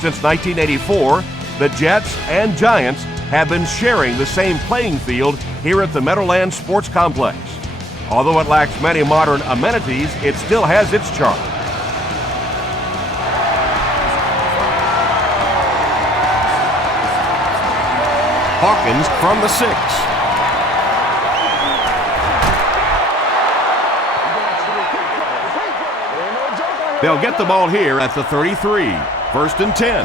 Since 1984, the Jets and Giants have been sharing the same playing field here at the Meadowlands Sports Complex. Although it lacks many modern amenities, it still has its charm. Hawkins from the 6. They'll get the ball here at the 33. 1st and 10.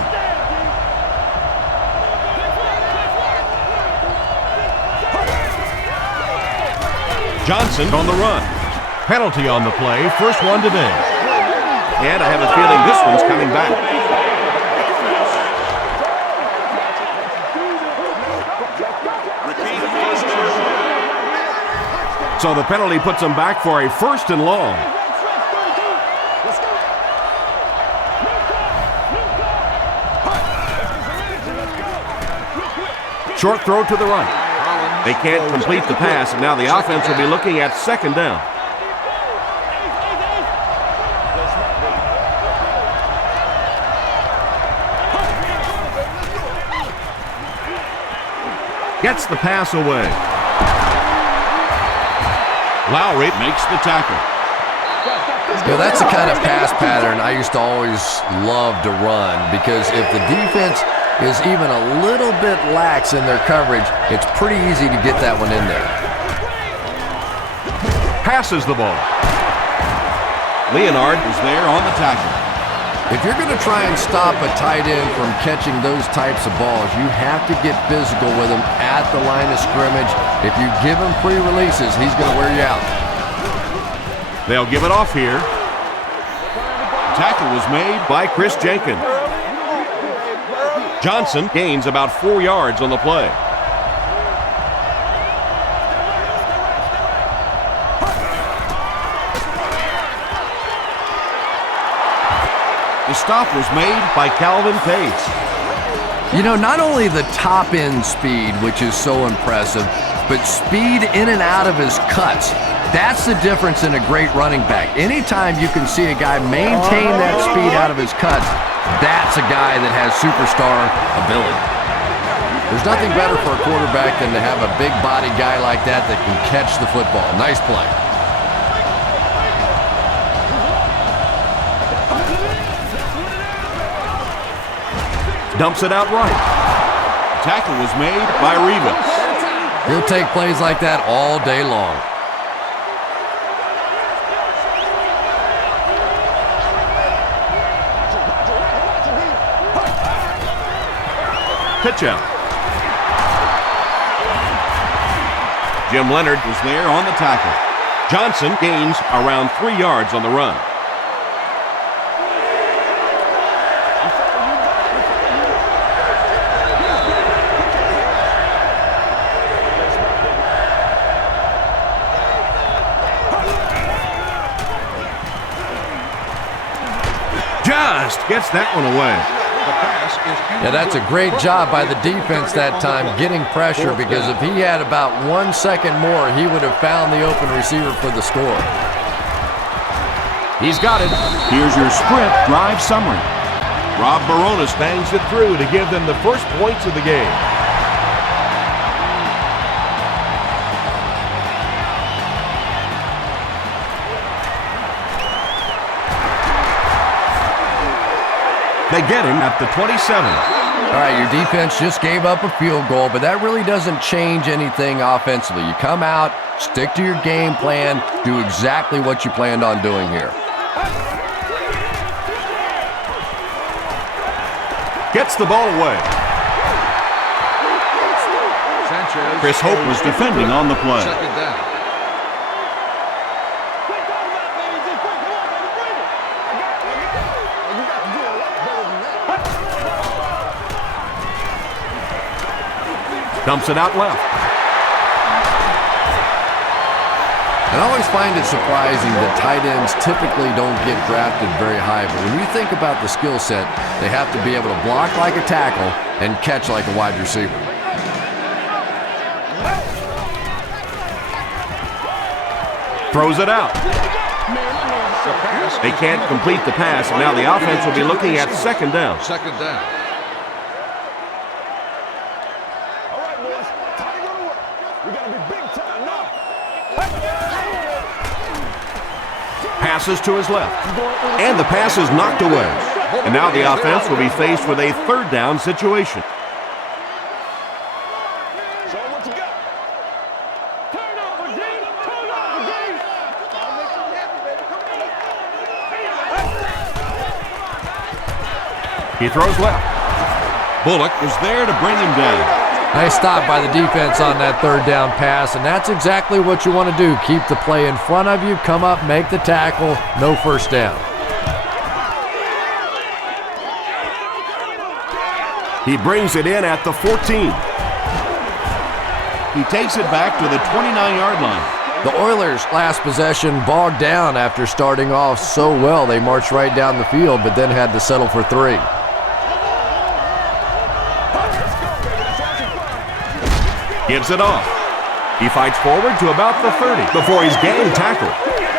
Johnson on the run. Penalty on the play, first one today. And I have a feeling this one's coming back. So the penalty puts them back for a 1st and long. Short throw to the right. They can't complete the pass, and now the offense will be looking at 2nd down. Gets the pass away. Lowry makes the tackle. You know, that's the kind of pass pattern I used to always love to run, because if the defense is even a little bit lax in their coverage, it's pretty easy to get that one in there. Passes the ball. Leonard is there on the tackle. If you're going to try and stop a tight end from catching those types of balls, you have to get physical with him at the line of scrimmage. If you give him free releases, he's going to wear you out. They'll give it off here. Tackle was made by Chris Jenkins. Johnson gains about 4 yards on the play. The stop was made by Calvin Pace. You know, not only the top end speed, which is so impressive, but speed in and out of his cuts. That's the difference in a great running back. Anytime you can see a guy maintain that speed out of his cuts, that's a guy that has superstar ability. There's nothing better for a quarterback than to have a big body guy like that that can catch the football. Nice play. Dumps it out right. Tackle was made by Rivas. He'll take plays like that all day long. Pitch out. Jim Leonard was there on the tackle. Johnson gains around 3 yards on the run. Just gets that one away. Yeah, that's a great job by the defense that time getting pressure, because if he had about 1 second more, he would have found the open receiver for the score. He's got it. Here's your sprint drive summary. Rob Baronis bangs it through to give them the first points of the game. They get him at the 27. All right, your defense just gave up a field goal, but that really doesn't change anything offensively. You come out, stick to your game plan, do exactly what you planned on doing here. Gets the ball away. Chris Hope was defending on the play. Dumps it out left. And I always find it surprising that tight ends typically don't get drafted very high, but when you think about the skill set, they have to be able to block like a tackle and catch like a wide receiver. Throws it out. They can't complete the pass, and now the offense will be looking at second down. Second down. All right, boys. Time to go to work. We got to be big time now. Passes to his left, and the pass is knocked away. And now the offense will be faced with a third down situation. Show 'em what you got. Turn over, D. Turn over, D. He throws left. Bullock is there to bring him down. Nice stop by the defense on that third down pass, and that's exactly what you want to do. Keep the play in front of you, come up, make the tackle, no first down. He brings it in at the 14. He takes it back to the 29-yard line. The Oilers' last possession bogged down after starting off so well. They marched right down the field, but then had to settle for 3. Gives it off. He fights forward to about the 30 before he's gang tackled.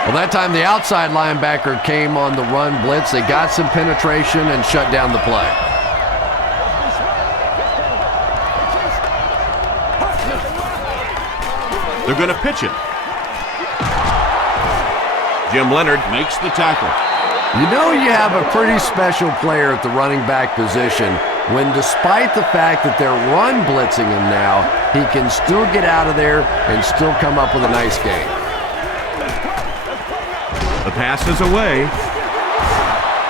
Well, that time the outside linebacker came on the run blitz. They got some penetration and shut down the play. They're going to pitch it. Jim Leonard makes the tackle. You know you have a pretty special player at the running back position when, despite the fact that they're run blitzing him now, he can still get out of there and still come up with a nice game. The pass is away.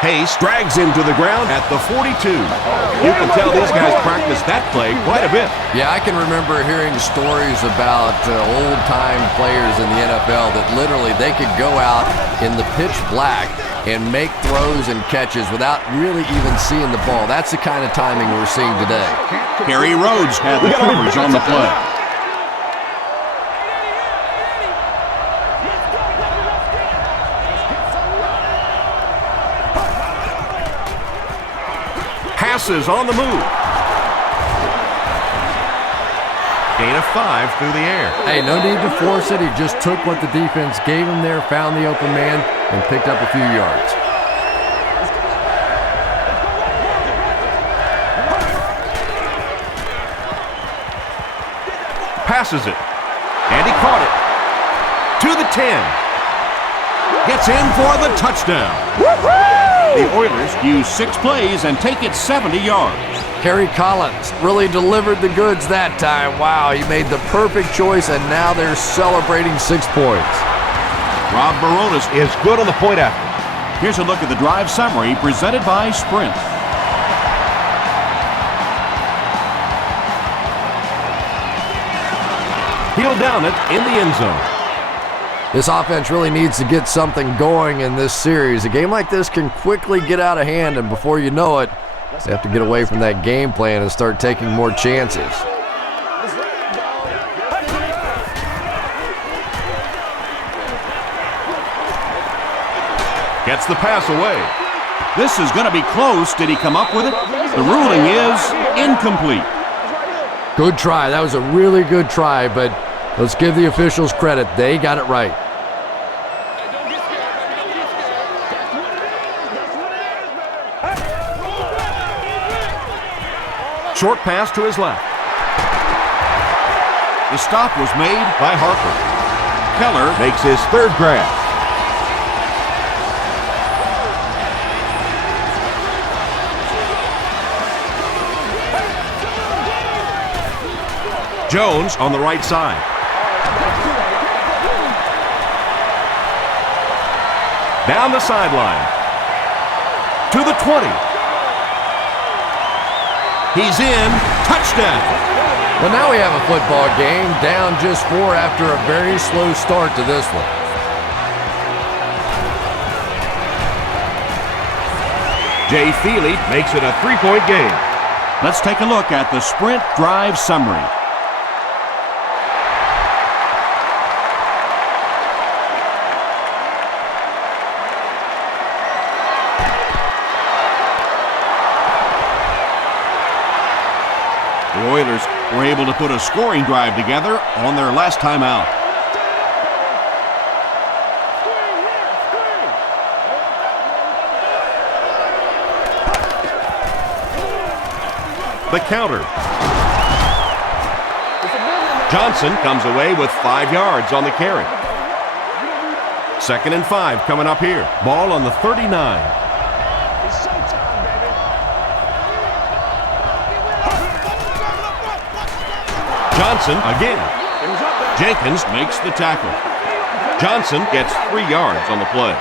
Hayes drags him to the ground at the 42. You can tell these guys practice that play quite a bit. Yeah, I can remember hearing stories about old-time players in the NFL that literally they could go out in the pitch black and make throws and catches without really even seeing the ball. That's the kind of timing we're seeing today. Kerry Rhodes had the coverage on the play. Passes on the move. Gain of 5 through the air. Hey, no need to force it. He just took what the defense gave him there, found the open man, and picked up a few yards. Passes it. And he caught it. To the 10. Gets in for the touchdown. The Oilers use 6 plays and take it 70 yards. Kerry Collins really delivered the goods that time. Wow, he made the perfect choice, and now they're celebrating 6 points. Rob Baronis is good on the point after. Here's a look at the drive summary presented by Sprint. He'll down it in the end zone. This offense really needs to get something going in this series. A game like this can quickly get out of hand, and before you know it, they have to get away from that game plan and start taking more chances. Gets the pass away. This is going to be close. Did he come up with it? The ruling is incomplete. Good try. That was a really good try, but let's give the officials credit. They got it right. Short pass to his left. The stop was made by Harper. Keller makes his third grab. Jones on the right side. Down the sideline. To the 20. He's in. Touchdown. Well, now we have a football game, down just 4 after a very slow start to this one. Jay Feely makes it a 3-point game. Let's take a look at the Sprint drive summary. The Oilers were able to put a scoring drive together on their last time out. The counter. Johnson comes away with 5 yards on the carry. 2nd and 5 coming up here. Ball on the 39. It's showtime, baby. Johnson again. Jenkins makes the tackle. Johnson gets 3 yards on the play.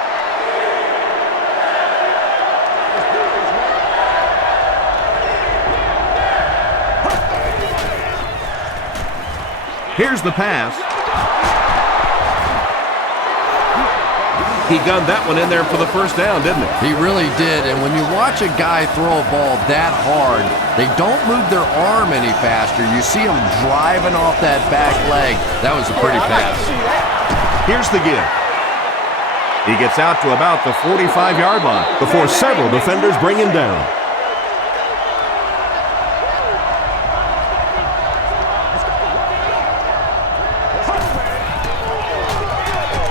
Here's the pass. He gunned that one in there for the first down, didn't he? He really did, and when you watch a guy throw a ball that hard, they don't move their arm any faster. You see him driving off that back leg. That was a pretty pass. Here's the give. He gets out to about the 45-yard line before several defenders bring him down.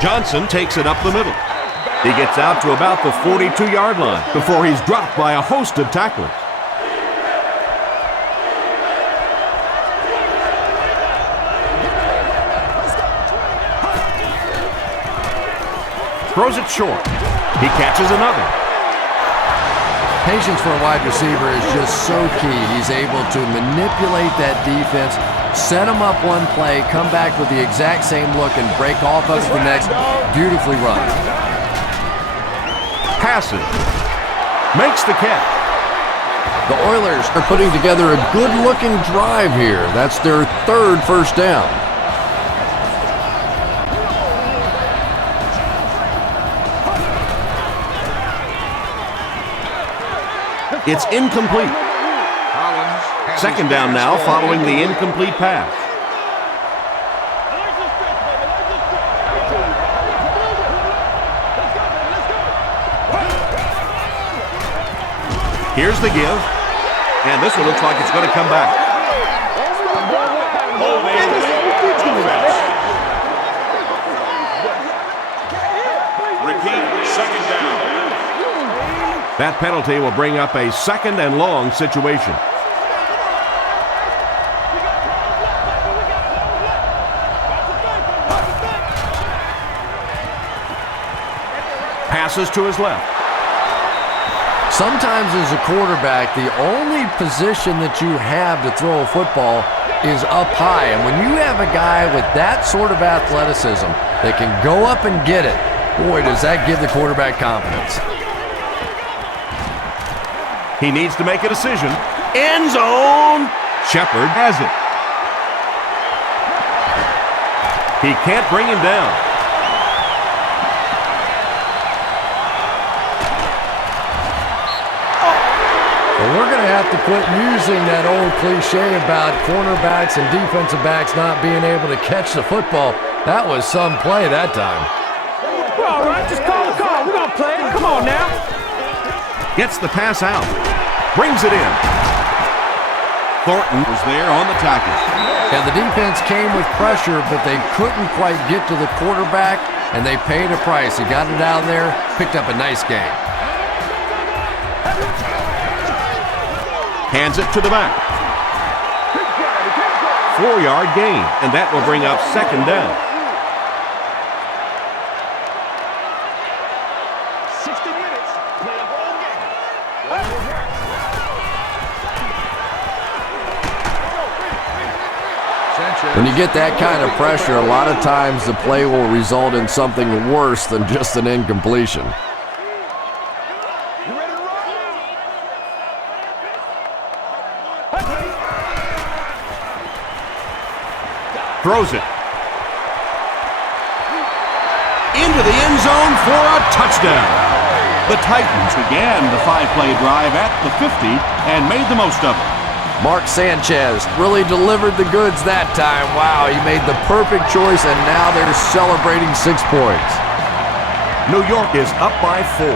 Johnson takes it up the middle. He gets out to about the 42-yard line before he's dropped by a host of tacklers. Throws it short. He catches another. Patience for a wide receiver is just so key. He's able to manipulate that defense, set them up one play, come back with the exact same look, and break off of the next. Beautifully run. Passes. Makes the catch. The Oilers are putting together a good-looking drive here. That's their 3rd first down. It's incomplete. 2nd down now following the incomplete pass. Here's the give. And this one looks like it's going to come back. Repeat, 2nd down. That penalty will bring up a 2nd and long situation. Passes to his left. Sometimes as a quarterback, the only position that you have to throw a football is up high. And when you have a guy with that sort of athleticism that can go up and get it, boy, does that give the quarterback confidence. He needs to make a decision. End zone. Shepard has it. He can't bring him down. Well, we're going to have to quit using that old cliche about cornerbacks and defensive backs not being able to catch the football. That was some play that time. All right, just call the call. We're going to play it. Come on now. Gets the pass out. Brings it in. Thornton was there on the tackle. And the defense came with pressure, but they couldn't quite get to the quarterback, and they paid a price. He got it out there, picked up a nice game. Hands it to the back. 4-yard gain, and that will bring up 2nd down. 60 minutes. Play a whole game. When you get that kind of pressure, a lot of times the play will result in something worse than just an incompletion. Throws it. Into the end zone for a touchdown. The Titans began the 5-play drive at the 50 and made the most of it. Mark Sanchez really delivered the goods that time. Wow, he made the perfect choice, and now they're celebrating 6 points. New York is up by 4.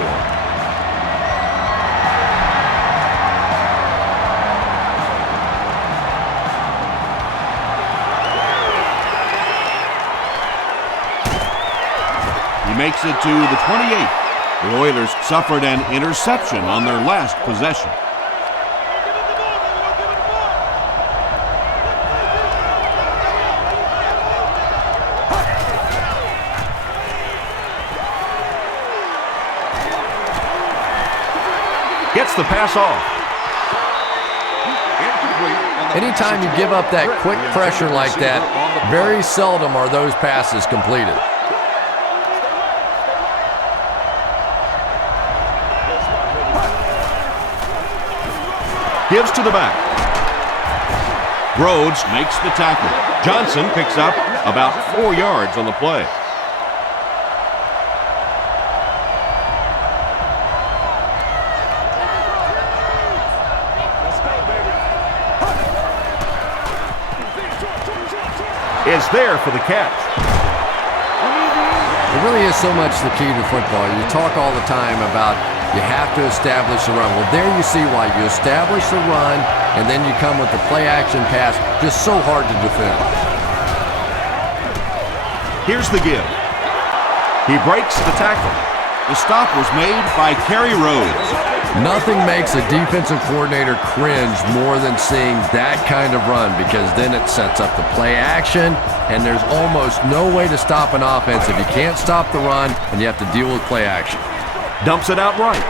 He makes it to the 28. The Oilers suffered an interception on their last possession. Gets the pass off. Anytime you give up that quick pressure like that, very seldom are those passes completed. Gives to the back. Rhodes makes the tackle. Johnson picks up about 4 yards on the play. Is there for the catch. It really is so much the key to football. You talk all the time about you have to establish the run. Well, there you see why. You establish the run, and then you come with the play-action pass. Just so hard to defend. Here's the give. He breaks the tackle. The stop was made by Kerry Rhodes. Nothing makes a defensive coordinator cringe more than seeing that kind of run, because then it sets up the play action, and there's almost no way to stop an offense if you can't stop the run and you have to deal with play action. Dumps it out right.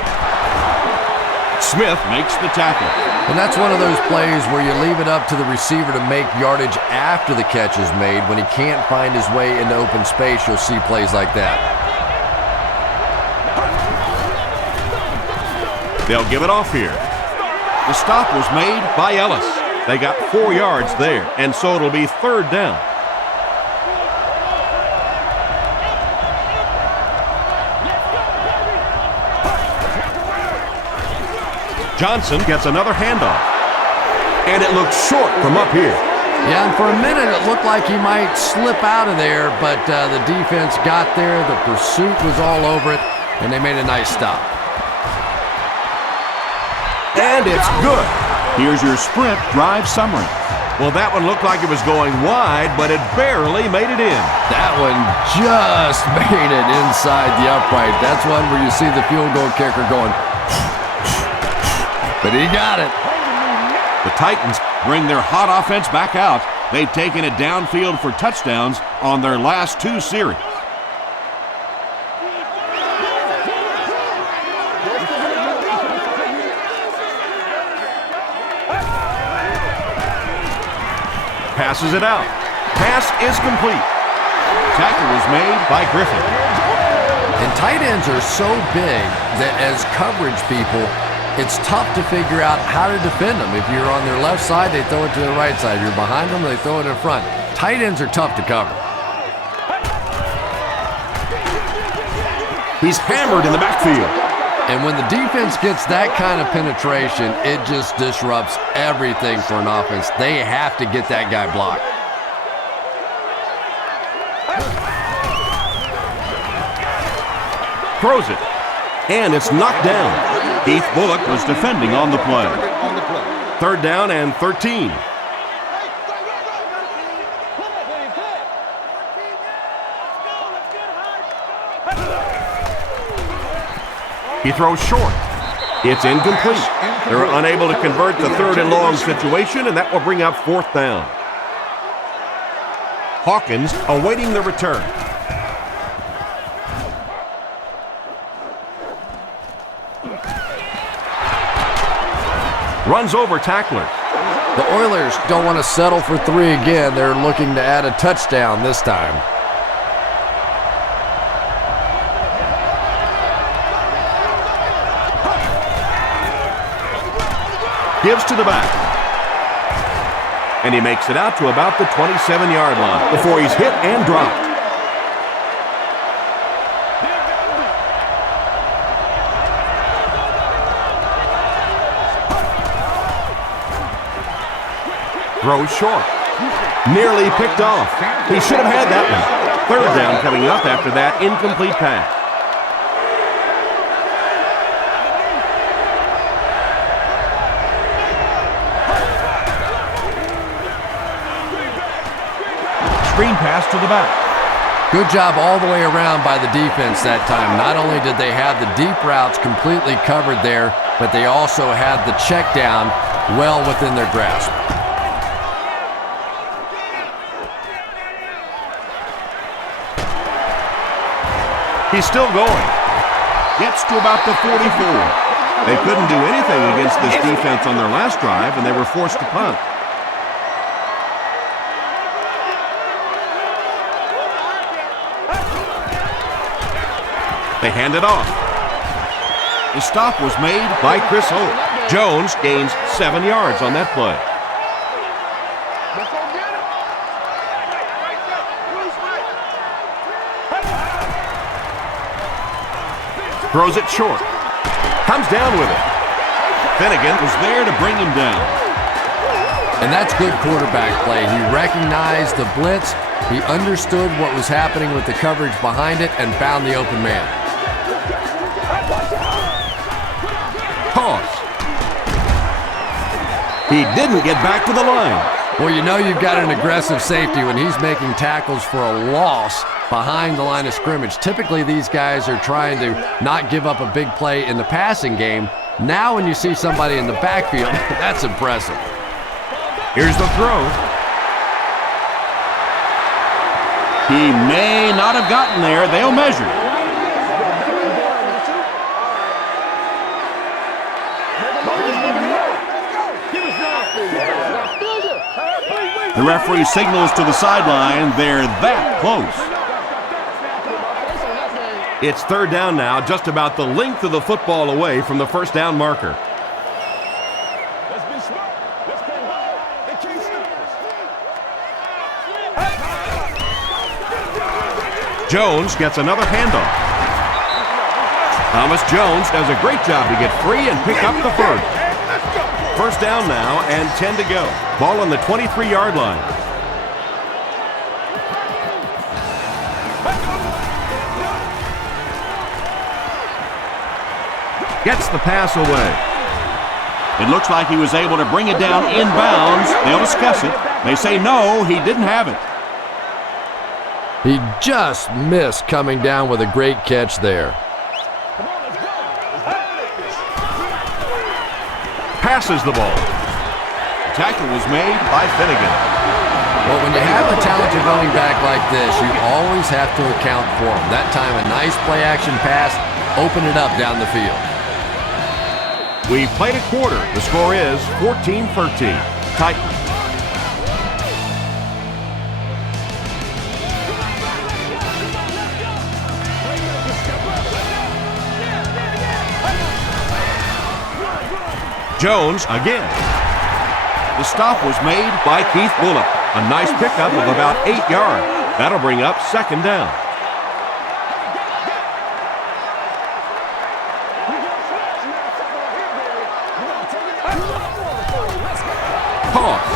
Smith makes the tackle. And that's one of those plays where you leave it up to the receiver to make yardage after the catch is made. When he can't find his way into open space, you'll see plays like that. They'll give it off here. The stop was made by Ellis. They got 4 yards there, and so it'll be 3rd down. Johnson gets another handoff, and it looks short from up here. Yeah, and for a minute it looked like he might slip out of there, but the defense got there, the pursuit was all over it, and they made a nice stop. And it's good. Here's your sprint drive summary. Well, that one looked like it was going wide, but it barely made it in. That one just made it inside the upright. That's one where you see the field goal kicker going, but he got it. The Titans bring their hot offense back out. They've taken it downfield for touchdowns on their last 2 series. Passes it out. Pass is complete. Tackle was made by Griffin. And tight ends are so big that as coverage people, it's tough to figure out how to defend them. If you're on their left side, they throw it to the right side. If you're behind them, they throw it in front. Tight ends are tough to cover. He's hammered in the backfield. And when the defense gets that kind of penetration, it just disrupts everything for an offense. They have to get that guy blocked. Throws it. And it's knocked down. Keith Bullock was defending on the play. 3rd down and 13. He throws short. It's incomplete. They're unable to convert the 3rd and long situation, and that will bring up 4th down. Hawkins awaiting the return. Runs over tacklers. The Oilers don't want to settle for 3 again. They're looking to add a touchdown this time. Gives to the back. And he makes it out to about the 27-yard line before he's hit and dropped. Throws short. Nearly picked off. He should have had that one. 3rd down coming up after that incomplete pass. Screen pass to the back. Good job all the way around by the defense that time. Not only did they have the deep routes completely covered there, but they also had the check down well within their grasp. He's still going. Gets to about the 44. They couldn't do anything against this defense on their last drive, and they were forced to punt. They hand it off. The stop was made by Chris Holt. Jones gains 7 yards on that play. Throws it short. Comes down with it. Finnegan was there to bring him down. And that's good quarterback play. He recognized the blitz. He understood what was happening with the coverage behind it and found the open man. Toss. He didn't get back to the line. Well, you know you've got an aggressive safety when he's making tackles for a loss behind the line of scrimmage. Typically, these guys are trying to not give up a big play in the passing game. Now when you see somebody in the backfield, that's impressive. Here's the throw. He may not have gotten there. They'll measure. The referee signals to the sideline. They're that close. It's third down now, just about the length of the football away from the first down marker. Jones gets another handoff. Thomas Jones does a great job to get free and pick up the first. First down now and 10 to go. Ball on the 23-yard line. Gets the pass away. It looks like he was able to bring it down inbounds. They'll discuss it. They say no, he didn't have it. He just missed coming down with a great catch there. Passes the ball. The tackle was made by Finnegan. Well, when you have a talented running back like this, you always have to account for him. That time, a nice play-action pass, open it up down the field. We've played a quarter. The score is 14-13. Titans. Jones again. The stop was made by Keith Bullock. A nice pickup of about 8 yards. That'll bring up second down. Toss.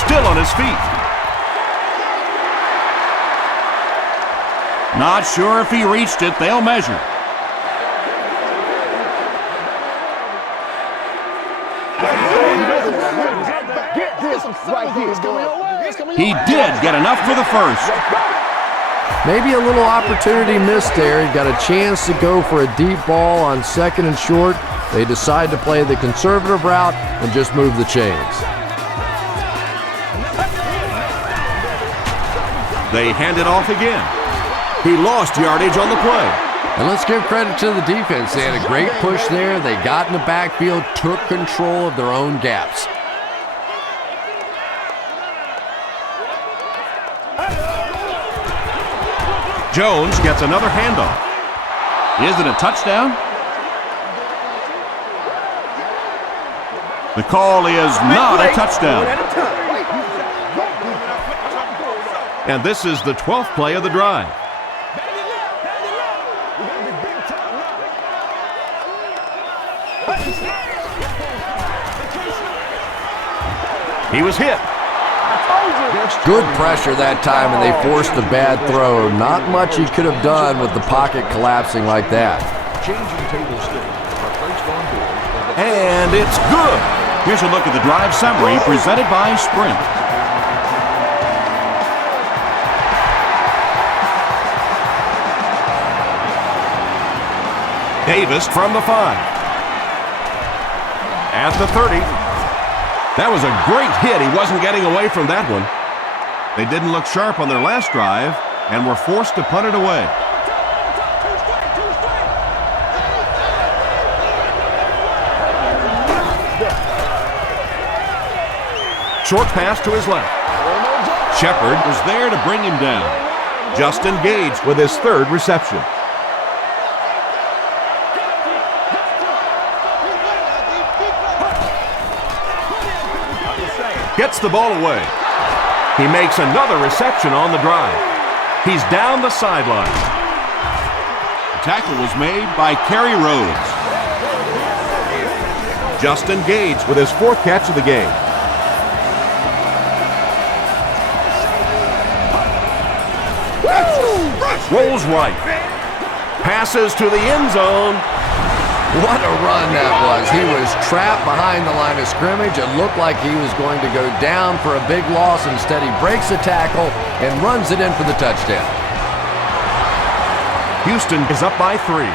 Still on his feet. Not sure if he reached it. They'll measure. He did get enough for the first. Maybe a little opportunity missed there. He got a chance to go for a deep ball on second and short. They decide to play the conservative route and just move the chains. They hand it off again. He lost yardage on the play. And let's give credit to the defense. They had a great push there. They got in the backfield, took control of their own gaps. Jones gets another handoff. Is it a touchdown? The call is not a touchdown. And this is the 12th play of the drive. He was hit. Good pressure that time, and they forced a bad throw. Not much he could have done with the pocket collapsing like that. And it's good. Here's a look at the drive summary presented by Sprint. Davis from the 5. At the 30. That was a great hit. He wasn't getting away from that one. They didn't look sharp on their last drive and were forced to punt it away. Short pass to his left. Shepard was there to bring him down. Justin Gage with his third reception. Gets the ball away. He makes another reception on the drive. He's down the sideline. The tackle was made by Kerry Rhodes. Justin Gage with his fourth catch of the game. Rolls right. Passes to the end zone. What a run that was. He was trapped behind the line of scrimmage. It looked like he was going to go down for a big loss. Instead, he breaks the tackle and runs it in for the touchdown. Houston is up by 3.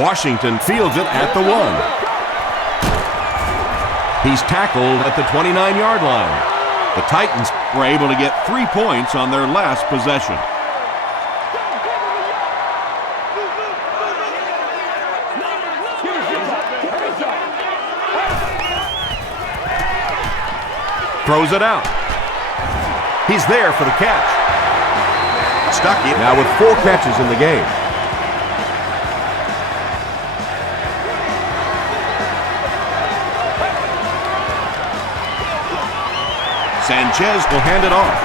Washington fields it at the 1. He's tackled at the 29-yard line. The Titans were able to get 3 points on their last possession. Throws it out. He's there for the catch. Stuckey now with 4 catches in the game. Sanchez will hand it off.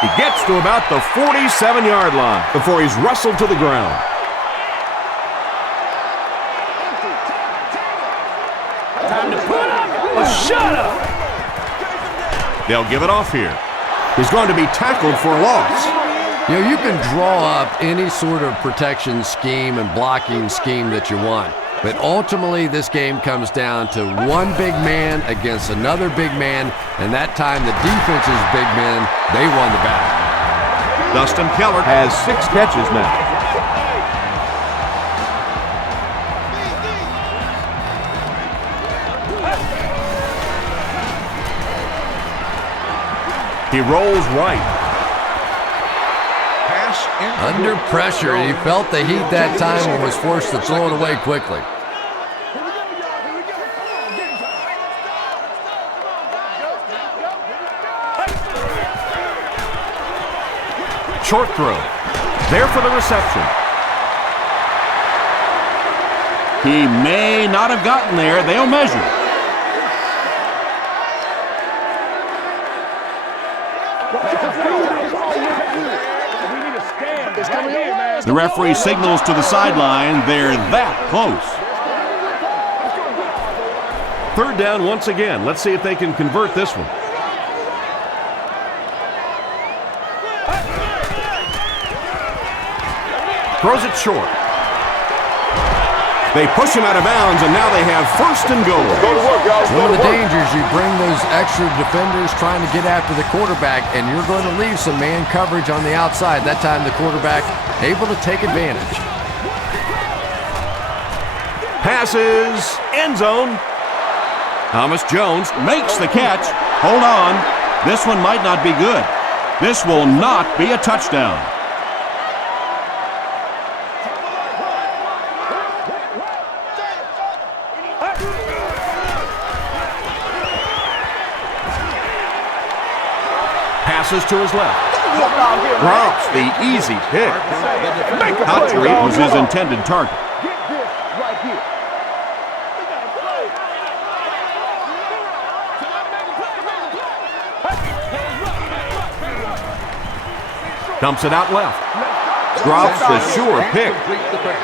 He gets to about the 47-yard line before he's wrestled to the ground. Time to put up or shut up. They'll give it off here. He's going to be tackled for a loss. You know, you can draw up any sort of protection scheme and blocking scheme that you want. But ultimately, this game comes down to one big man against another big man, and that time the defense's big men, they won the battle. Dustin Keller has 6 catches now. He rolls right. Under pressure, he felt the heat that time and was forced to throw it away quickly. Short throw. There for the reception. He may not have gotten there. They'll measure. The referee signals to the sideline. They're that close. 3rd down once again. Let's see if they can convert this one. Throws it short. They push him out of bounds, and now they have 1st and goal. Go to work, guys. One of the dangers, you bring those extra defenders trying to get after the quarterback, and you're going to leave some man coverage on the outside. That time the quarterback able to take advantage. Passes, end zone. Thomas Jones makes the catch. Hold on. This one might not be good. This will not be a touchdown. Passes to his left. Drops the easy pick. Autry was his intended target. Dumps it out left. Drops the sure pick.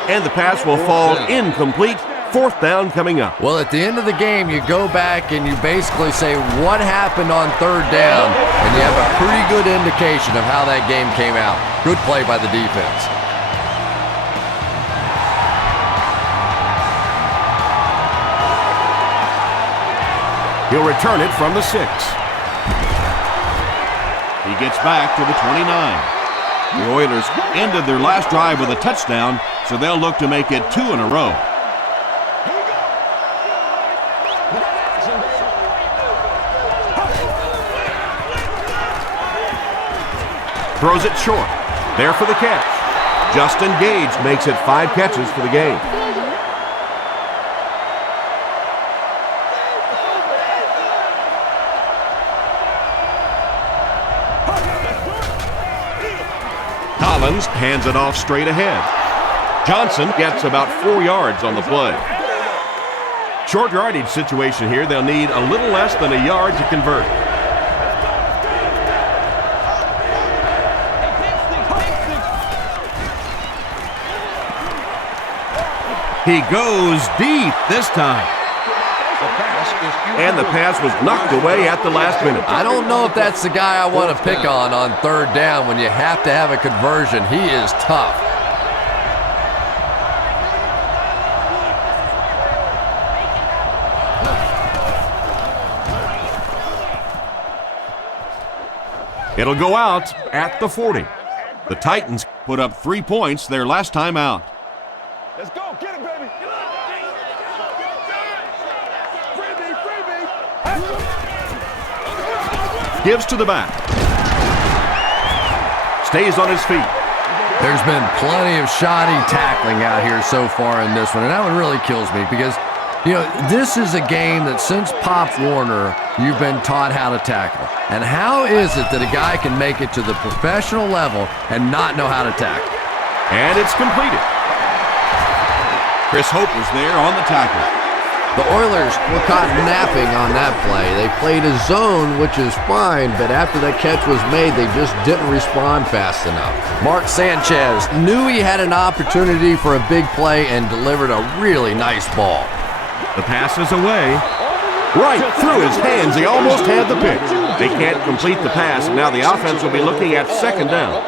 And the pass will fall incomplete. 4th down coming up. Well, at the end of the game, you go back and you basically say what happened on 3rd down, and you have a pretty good indication of how that game came out. Good play by the defense. He'll return it from the 6. He gets back to the 29. The Oilers ended their last drive with a touchdown, so they'll look to make it 2 in a row. Throws it short. There for the catch. Justin Gage makes it 5 catches for the game. Collins hands it off straight ahead. Johnson gets about 4 yards on the play. Short yardage situation here. They'll need a little less than a yard to convert. He goes deep this time. And the pass was knocked away at the last minute. I don't know if that's the guy I want to pick on 3rd down when you have to have a conversion. He is tough. It'll go out at the 40. The Titans put up 3 points their last time out. Let's go. Get it, baby. Freebie. Gives to the back. Stays on his feet. There's been plenty of shoddy tackling out here so far in this one, and that one really kills me because, you know, this is a game that since Pop Warner, you've been taught how to tackle. And how is it that a guy can make it to the professional level and not know how to tackle? And it's completed. Chris Hope was there on the tackle. The Oilers were caught napping on that play. They played a zone, which is fine, but after that catch was made, they just didn't respond fast enough. Mark Sanchez knew he had an opportunity for a big play and delivered a really nice ball. The pass is away. Right through his hands. He almost had the pick. They can't complete the pass. Now the offense will be looking at 2nd down.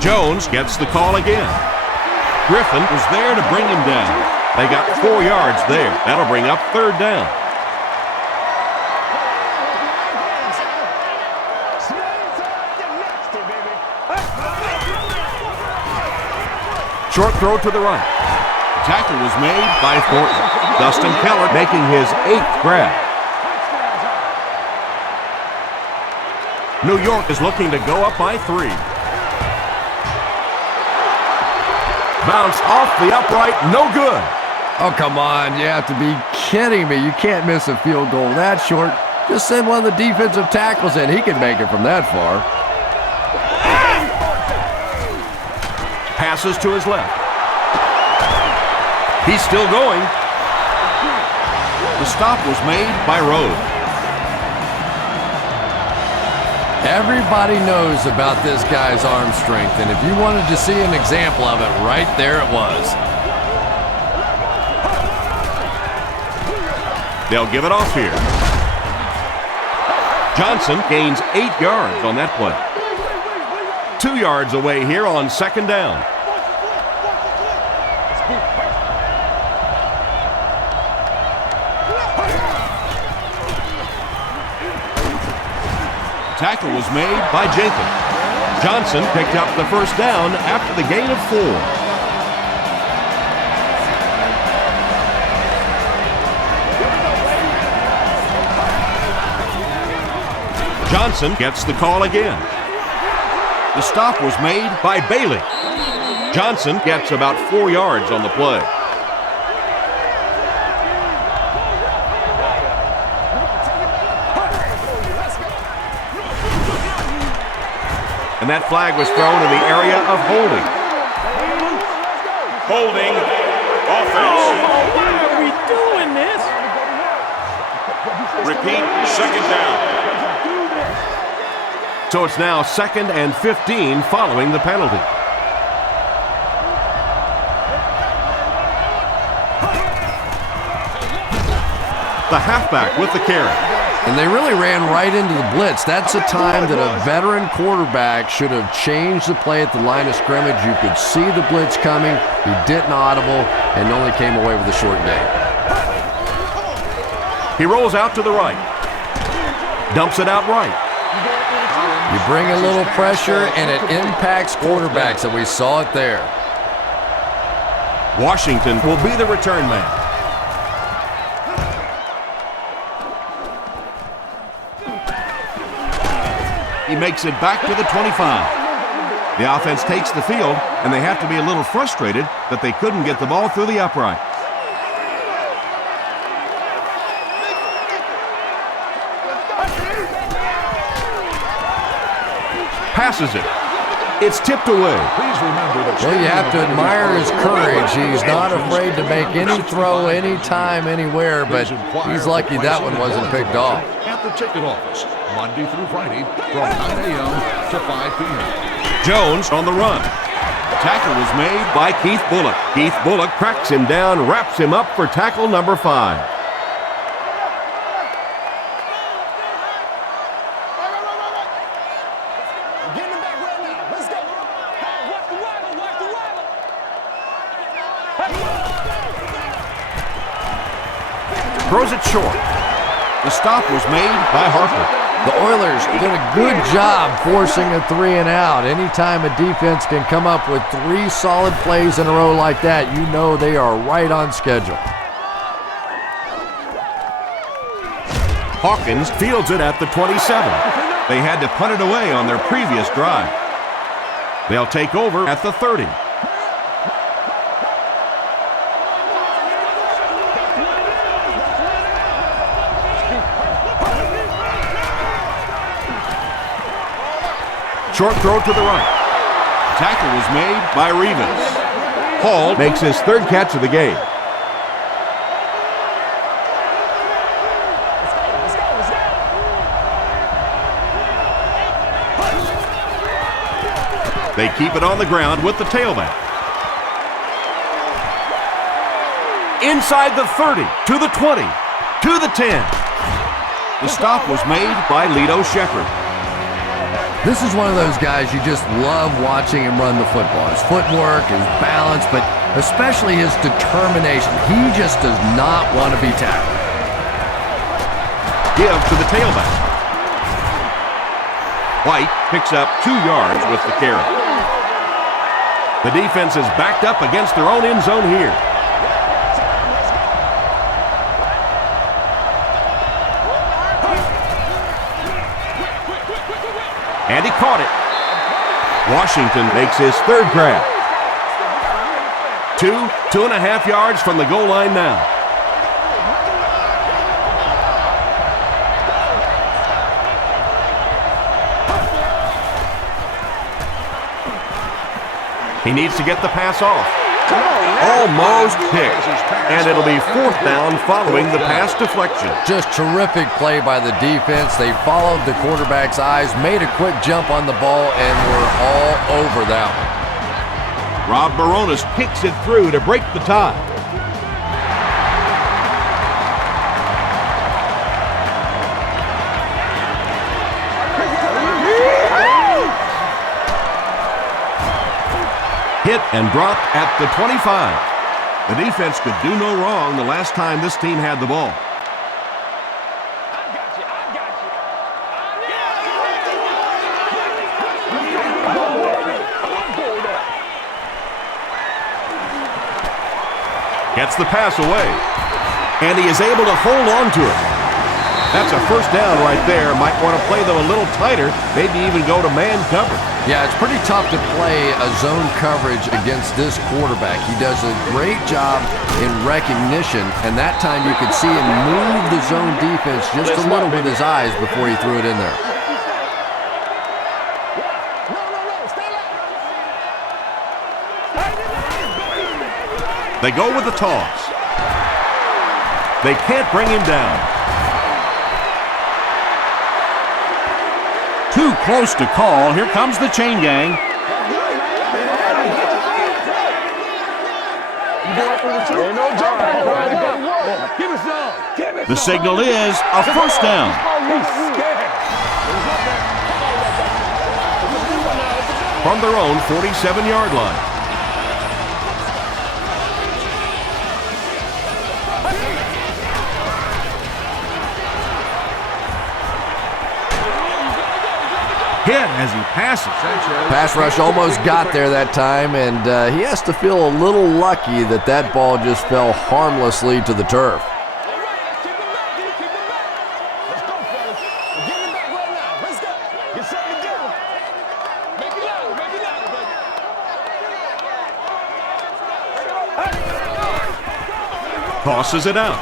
Jones gets the call again. Griffin was there to bring him down. They got 4 yards there. That'll bring up 3rd down. Short throw to the right. Tackle was made by Thornton. Dustin Keller making his 8th grab. New York is looking to go up by 3. Bounced off the upright, no good. Oh, come on. You have to be kidding me. You can't miss a field goal that short. Just send one of the defensive tackles in. He can make it from that far. Passes to his left. He's still going. The stop was made by Rhodes. Everybody knows about this guy's arm strength, and if you wanted to see an example of it, right there it was. They'll give it off here. Johnson gains 8 yards on that play. 2 yards away here on 2nd down. Tackle was made by Jenkins. Johnson picked up the 1st down after the gain of 4. Johnson gets the call again. The stop was made by Bailey. Johnson gets about 4 yards on the play. And that flag was thrown in the area of holding. Holding. Offense. Why are we doing this? Repeat, 2nd down. So it's now 2nd and 15 following the penalty. The halfback with the carry. And they really ran right into the blitz. That's a time that a veteran quarterback should have changed the play at the line of scrimmage. You could see the blitz coming. He didn't audible and only came away with a short gain. He rolls out to the right. Dumps it out right. You bring a little pressure and it impacts quarterbacks, and we saw it there. Washington will be the return man. He makes it back to the 25. The offense takes the field, and they have to be a little frustrated that they couldn't get the ball through the upright. Passes it. It's tipped away. Please remember that. Well, you have to admire his courage. He's not afraid to make any throw, anytime, anywhere, but he's lucky that one wasn't picked off. At the ticket office, Monday through Friday, from 9 a.m. to 5 p.m. Jones on the run. Tackle was made by Keith Bullock. Keith Bullock cracks him down, wraps him up for tackle number 5. Throws it short. The stop was made by Harper. The Oilers did a good job forcing a 3-and-out. Anytime a defense can come up with 3 solid plays in a row like that, you know they are right on schedule. Hawkins fields it at the 27. They had to punt it away on their previous drive. They'll take over at the 30. Short throw to the right. Tackle was made by Rivas. Hall makes his 3rd catch of the game. They keep it on the ground with the tailback. Inside the 30, to the 20, to the 10. The stop was made by Lito Shepherd. This is one of those guys you just love watching him run the football. His footwork, his balance, but especially his determination. He just does not want to be tackled. Give to the tailback. White picks up 2 yards with the carry. The defense is backed up against their own end zone here. And he caught it. Washington makes his 3rd grab. 2.5 yards from the goal line now. He needs to get the pass off. Almost picked. And it'll be 4th down following the pass deflection. Just terrific play by the defense. They followed the quarterback's eyes, made a quick jump on the ball, and were all over that one. Rob Baronis kicks it through to break the tie. Hit and dropped at the 25. The defense could do no wrong the last time this team had the ball. Gets the pass away, and he is able to hold on to it. That's a 1st down right there. Might want to play them a little tighter, maybe even go to man cover. Yeah, it's pretty tough to play a zone coverage against this quarterback. He does a great job in recognition, and that time you could see him move the zone defense just a little with his eyes before he threw it in there. They go with the toss. They can't bring him down. Too close to call. Here comes the chain gang. The signal is a 1st down. From their own 47-yard line. Hit as he passes. Pass rush almost got there that time, and he has to feel a little lucky that that ball just fell harmlessly to the turf. Let's go, fellas. We're getting it back right now. Let's go. Get something to Tosses it out.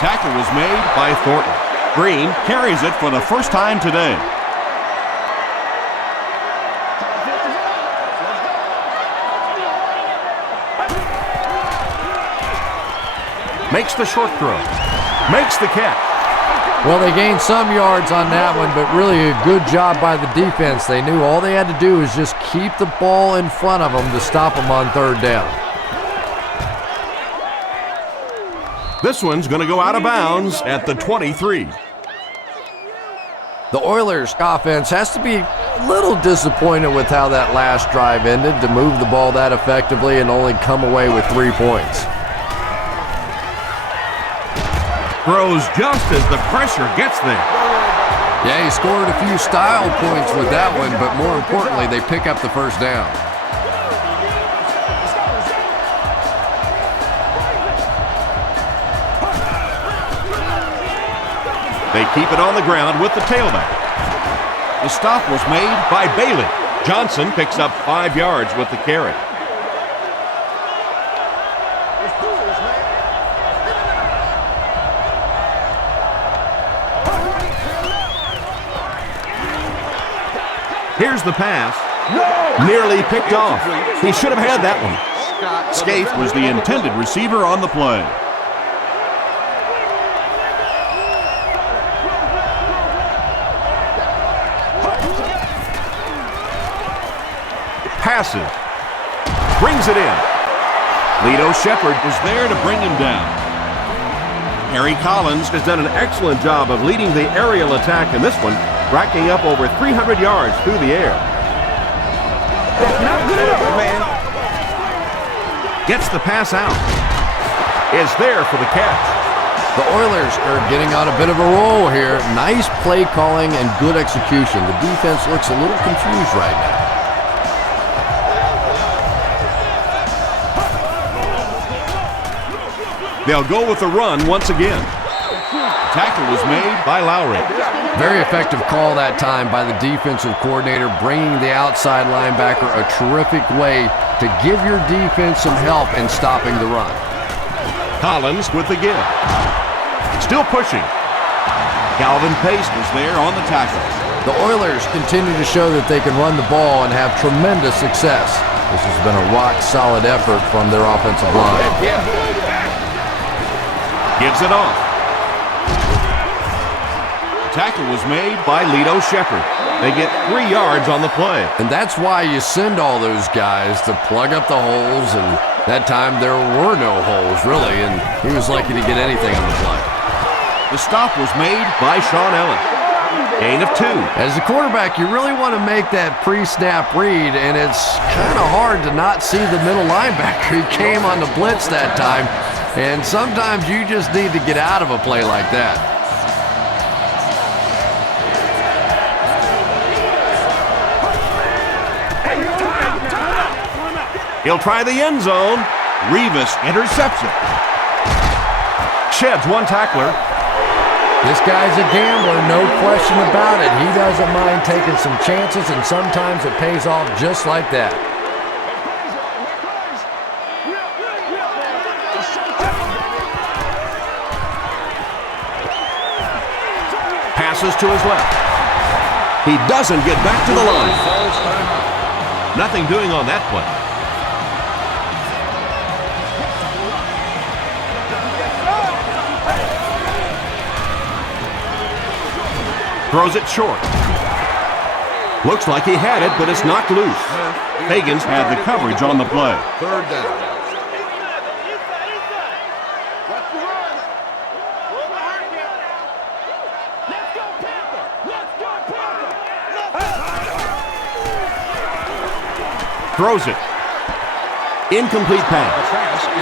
Tackle was made by Thornton. Green carries it for the first time today. Makes the short throw. Makes the catch. Well, they gained some yards on that one, but really a good job by the defense. They knew all they had to do was just keep the ball in front of them to stop them on third down. This one's going to go out of bounds at the 23. The Oilers offense has to be a little disappointed with how that last drive ended, to move the ball that effectively and only come away with 3 points. Throws just as the pressure gets there. Yeah, he scored a few style points with that one, but more importantly, they pick up the first down. They keep it on the ground with the tailback. The stop was made by Bailey. Johnson picks up 5 yards with the carry. Here's the pass. Nearly picked off. He should have had that one. Scaife was the intended receiver on the play. Passes. Brings it in. Lito Shepherd was there to bring him down. Harry Collins has done an excellent job of leading the aerial attack in this one, racking up over 300 yards through the air. Not good enough, man. Gets the pass out. Is there for the catch. The Oilers are getting on a bit of a roll here. Nice play calling and good execution. The defense looks a little confused right now. They'll go with the run once again. Tackle was made by Lowry. Very effective call that time by the defensive coordinator, bringing the outside linebacker a terrific way to give your defense some help in stopping the run. Collins with the give. Still pushing. Calvin Pace was there on the tackle. The Oilers continue to show that they can run the ball and have tremendous success. This has been a rock-solid effort from their offensive line. Gives it off. Tackle was made by Lito Shepherd. They get 3 yards on the play. And that's why you send all those guys to plug up the holes, and that time there were no holes, really, and he was lucky to get anything on the play. The stop was made by Sean Ellis. Gain of 2. As a quarterback, you really want to make that pre-snap read, and it's kind of hard to not see the middle linebacker. He came on the blitz that time, and sometimes you just need to get out of a play like that. He'll try the end zone. Revis intercepts it. Sheds one tackler. This guy's a gambler, no question about it. He doesn't mind taking some chances, and sometimes it pays off just like that. Passes to his left. He doesn't get back to the line. Nothing doing on that play. Throws it short. Looks like he had it, but it's knocked loose. Higgins had the coverage on the play. Third down. Throws it. Incomplete pass.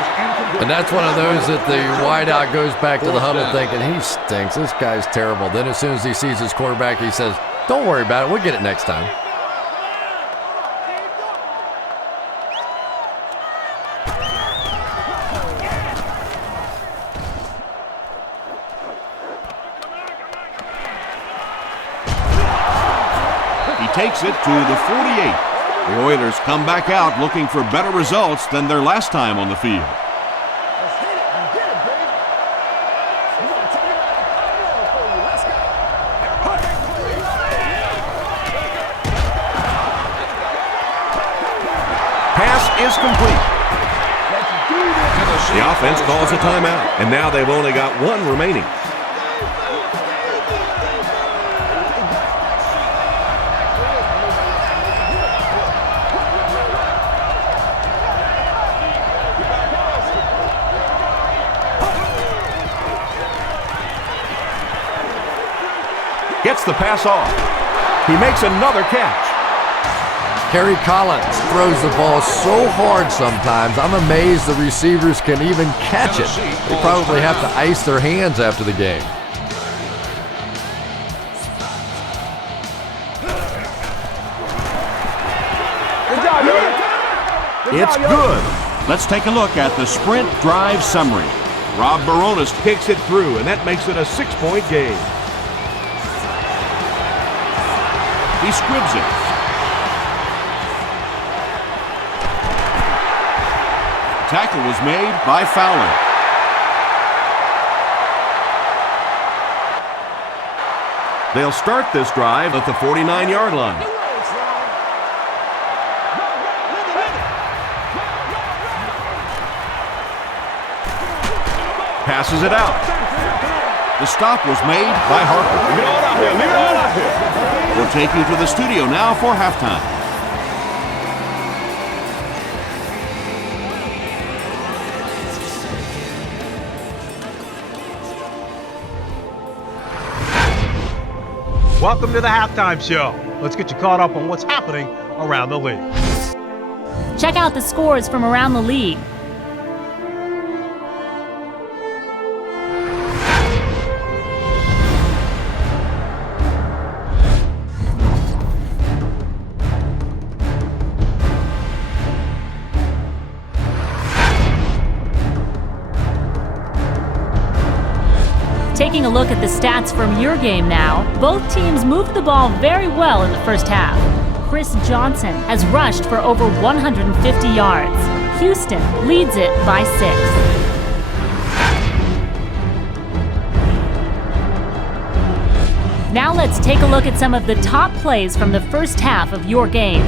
And that's one of those that the wideout goes back to the huddle thinking, he stinks, this guy's terrible. Then as soon as he sees his quarterback, he says, don't worry about it, we'll get it next time. He takes it to the 48. The Oilers come back out looking for better results than their last time on the field. Let's hit it and get it, baby. We're going to take it out for you. Let's go. Pass is complete. The offense calls a timeout, and now they've only got one remaining. Gets the pass off. He makes another catch. Kerry Collins throws the ball so hard sometimes, I'm amazed the receivers can even catch it. They probably have to ice their hands after the game. Good job, man. It's good. Let's take a look at the sprint drive summary. Rob Baronis kicks it through, and that makes it a 6-point game. He squibs it. Tackle was made by Fowler. They'll start this drive at the 49-yard line. Passes it out. The stop was made by Harper. Leave it all out here. Leave it all out here. We'll take you to the studio now for halftime. Welcome to the halftime show. Let's get you caught up on what's happening around the league. Check out the scores from around the league. Taking a look at the stats from your game now, both teams moved the ball very well in the first half. Chris Johnson has rushed for over 150 yards. Houston leads it by 6. Now let's take a look at some of the top plays from the first half of your game.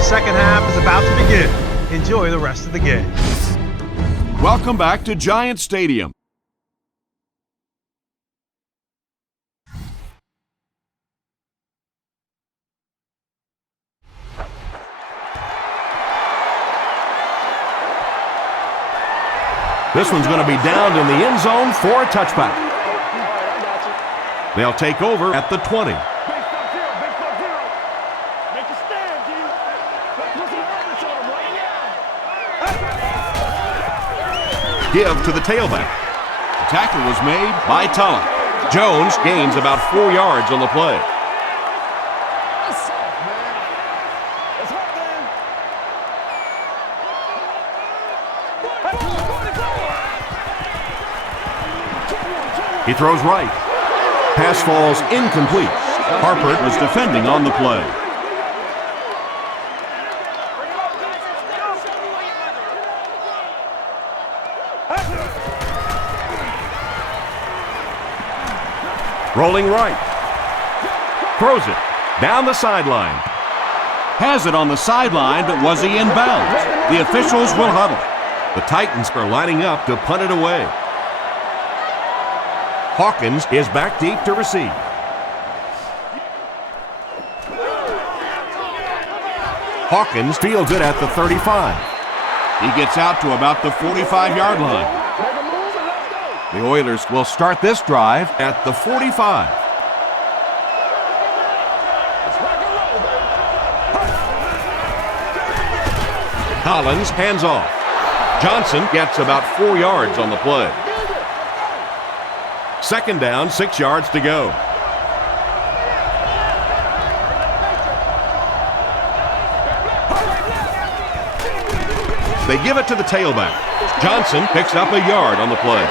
Second half is about to begin. Enjoy the rest of the game. Welcome back to Giant Stadium. This one's going to be downed in the end zone for a touchback. They'll take over at the 20. Give to the tailback. The tackle was made by Tulloch. Jones gains about 4 yards on the play. That's soft, man. That's hot, man. He throws right. Pass falls incomplete. Harper was defending on the play. Rolling right. Throws it down the sideline. Has it on the sideline, but was he in bounds? The officials will huddle. The Titans are lining up to punt it away. Hawkins is back deep to receive. Hawkins fields it at the 35. He gets out to about the 45-yard line. The Oilers will start this drive at the 45. Collins hands off. Johnson gets about 4 yards on the play. Second down, 6 yards to go. They give it to the tailback. Johnson picks up a yard on the play.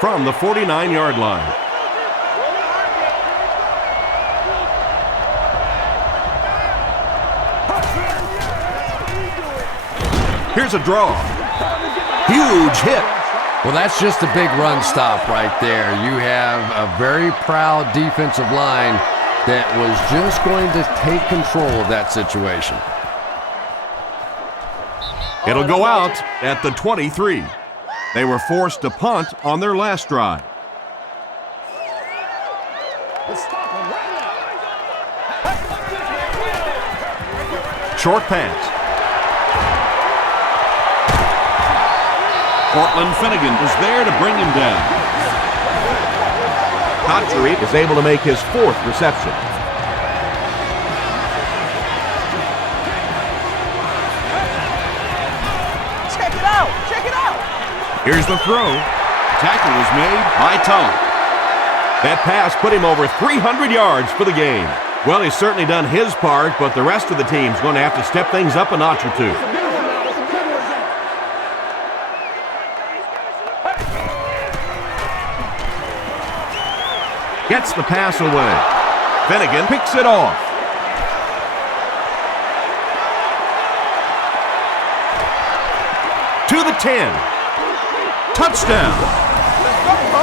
From the 49-yard line. Here's a draw. Huge hit. Well, that's just a big run stop right there. You have a very proud defensive line that was just going to take control of that situation. It'll go out at the 23. They were forced to punt on their last drive. Short pass. Cortland Finnegan was there to bring him down. Cotchery is able to make his 4th reception. Check it out! Check it out! Here's the throw. Tackle was made by Tulloch. That pass put him over 300 yards for the game. Well, he's certainly done his part, but the rest of the team's going to have to step things up a notch or two. Gets the pass away. Finnegan picks it off. To the 10. Touchdown.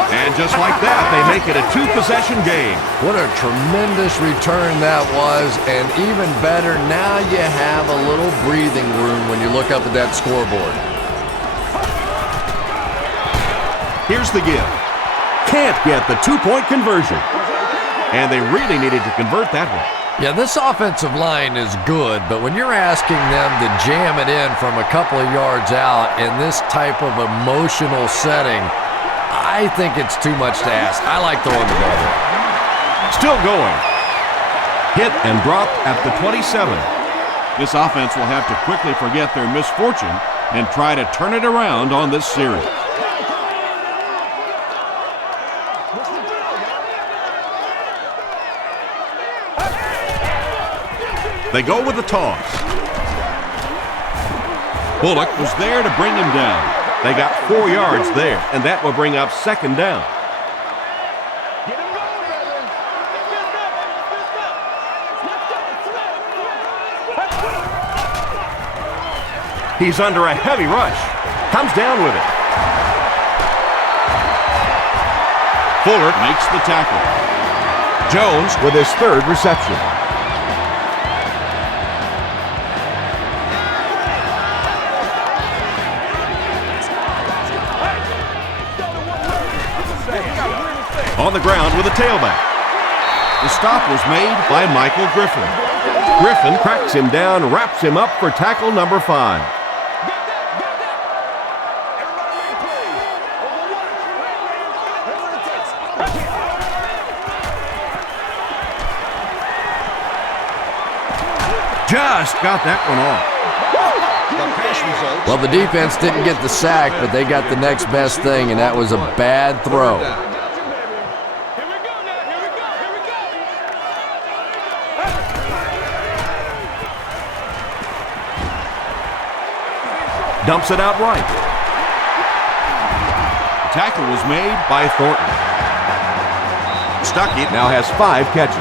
And just like that, they make it a 2-possession game. What a tremendous return that was, and even better, now you have a little breathing room when you look up at that scoreboard. Here's the give. Can't get the 2-point conversion. And they really needed to convert that one. Yeah, this offensive line is good, but when you're asking them to jam it in from a couple of yards out in this type of emotional setting, I think it's too much to ask. I like throwing the ball. Still going. Hit and dropped at the 27. This offense will have to quickly forget their misfortune and try to turn it around on this series. They go with the toss. Bullock was there to bring him down. They got 4 yards there, and that will bring up second down. He's under a heavy rush. Comes down with it. Fuller makes the tackle. Jones with his 3rd reception. On the ground with a tailback. The stop was made By Michael Griffin. Griffin cracks him down, wraps him up for tackle number 5. Just got that one off. Well, the defense didn't get the sack, but they got the next best thing, and that was a bad throw. Dumps it out right. The tackle was made By Thornton. Stuckey now has 5 catches.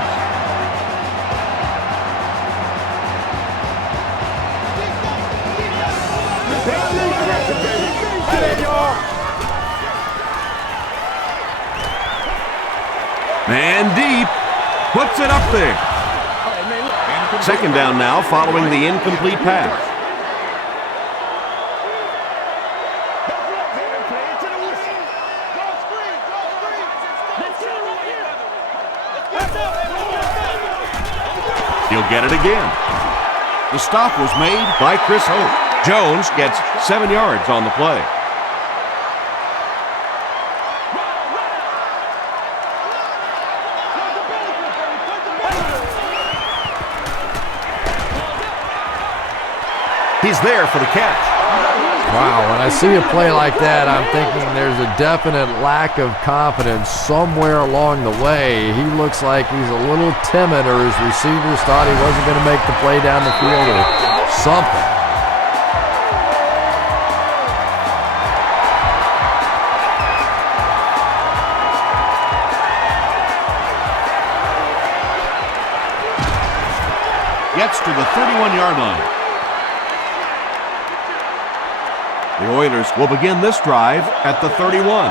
Man deep. Puts it up there. Second down now following the incomplete pass. He'll get it again. The stop was made By Chris Hope. Jones gets 7 yards on the play. He's there for the catch. Wow, when I see a play like that, I'm thinking there's a definite lack of confidence somewhere along the way. He looks like he's a little timid, or his receivers thought he wasn't going to make the play down the field or something. gets to the 31-yard line. The Oilers will begin this drive at the 31.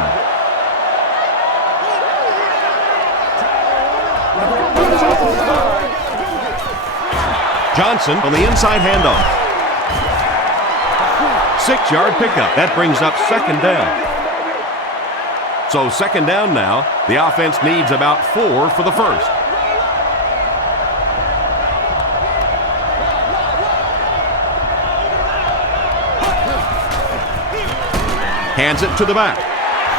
Johnson on the inside handoff. 6-yard pickup. That brings up second down. So second down now. The offense needs about 4 for the first. Hands it to the back.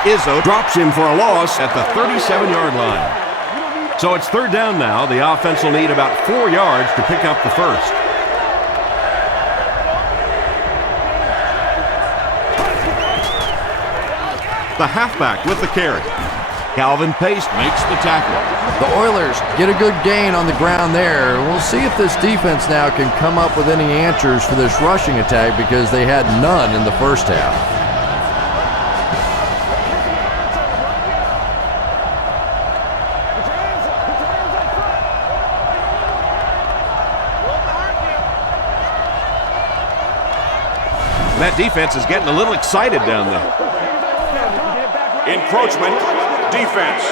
Izzo drops him for a loss at the 37-yard line. So it's third down now. The offense will need about 4 yards to pick up the first. The halfback with the carry. Calvin Pace makes the tackle. The Oilers get a good gain on the ground there. We'll see if this defense now can come up with any answers for this rushing attack, because they had none in the first half. That defense is getting a little excited down there. Encroachment, defense.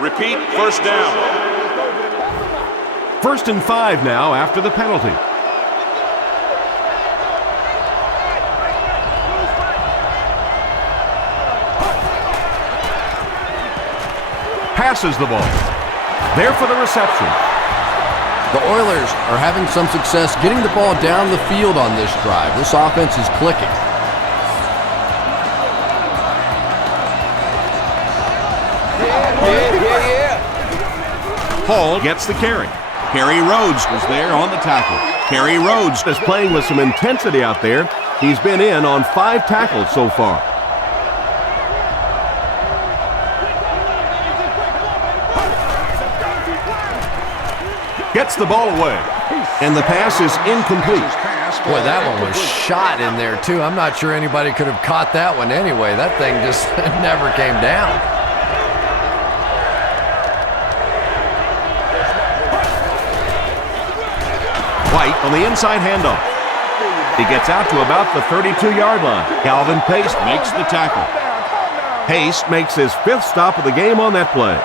Repeat, first down. 1st and 5 now after the penalty. Passes the ball. There for the reception. The Oilers are having some success getting the ball down the field on this drive. This offense is clicking. Hall gets the carry. Kerry Rhodes was there on the tackle. Kerry Rhodes is playing with some intensity out there. He's been in on 5 tackles so far. Gets the ball away, and the pass is incomplete. Boy, that one was shot in there, too. I'm not sure anybody could have caught that one anyway. That thing just never came down. White on the inside handoff. He gets out to about the 32-yard line. Calvin Pace Makes the tackle. Pace makes his 5th stop of the game on that play.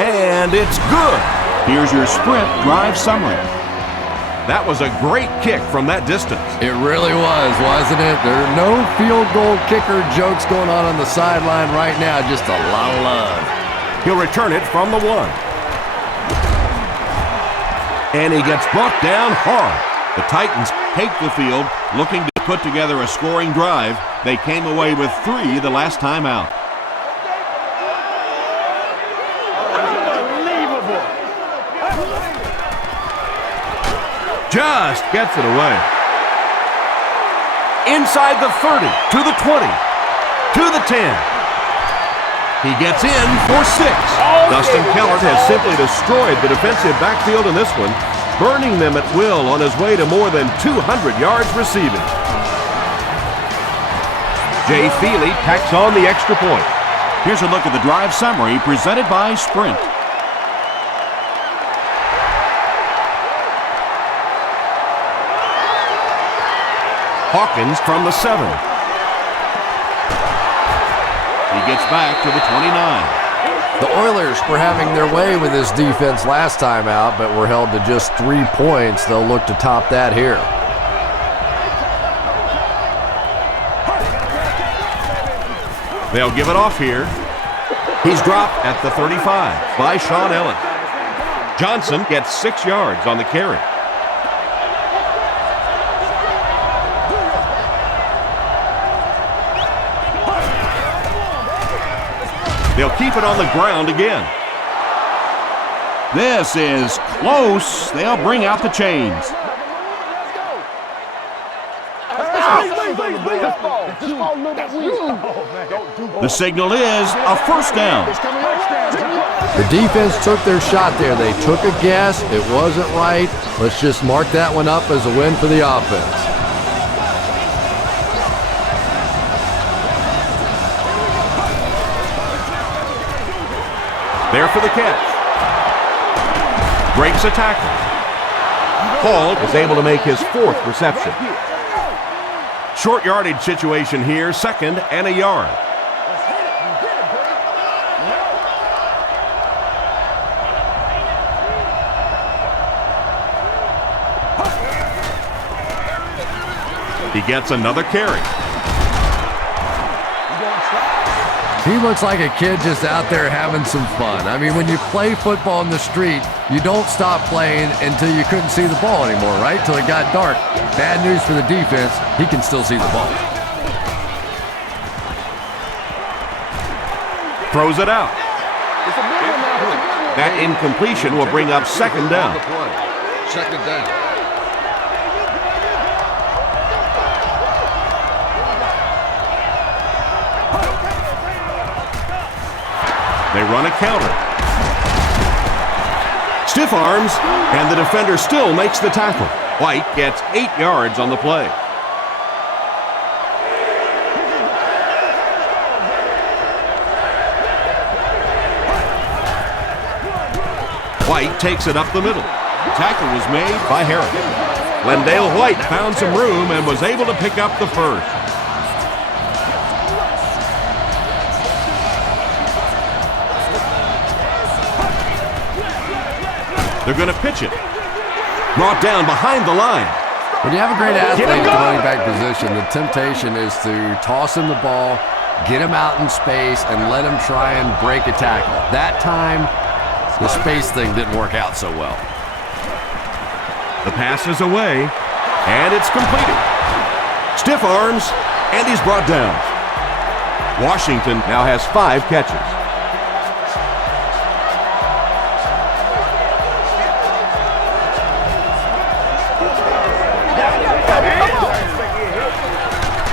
And it's good. Here's your sprint drive summary. That was a great kick from that distance. It really was, wasn't it? There are no field goal kicker jokes going on the sideline right now. Just a lot of love. He'll return it from the 1. And he gets brought down hard. The Titans take the field, looking to put together a scoring drive. They came away with 3 the last time out. Just gets it away. Inside the 30, to the 20, to the 10. He gets in for 6. Dustin Kellert has simply destroyed the defensive backfield in this one, burning them at will on his way to more than 200 yards receiving. Jay Feely tacks on the extra point. Here's a look at the drive summary presented by Sprint. Hawkins from the 7. He gets back to the 29. The Oilers were having their way with this defense last time out, but were held to just 3 points. They'll look to top that here. They'll give it off here. He's dropped at the 35 by Sean Ellis. Johnson gets 6 yards on the carry. They'll keep it on the ground again. This is close. They'll bring out the chains. The signal is a first down. The defense took their shot there. They took a guess. It wasn't right. Let's just mark that one up as a win for the offense. There for the catch. Breaks a tackle. Hall is able to make his 4th reception. Short yardage situation here, 2nd and a yard. He gets another carry. He looks like a kid just out there having some fun. I mean, when you play football in the street, you don't stop playing until you couldn't see the ball anymore, right? Till it got dark. Bad news for the defense, he can still see the ball. Throws it out. That incompletion will bring up 2nd down. 2nd down. They run a counter. Stiff arms, and the defender still makes the tackle. White gets 8 yards on the play. White takes it up the middle. The tackle was made by Harris. Lendale White found some room and was able to pick up the first. They're going to pitch it. Brought down behind the line. When you have a great athlete in the running back position, the temptation is to toss him the ball, get him out in space, and let him try and break a tackle. That time, the space thing didn't work out so well. The pass is away, and it's completed. Stiff arms, and he's brought down. Washington now has 5 catches.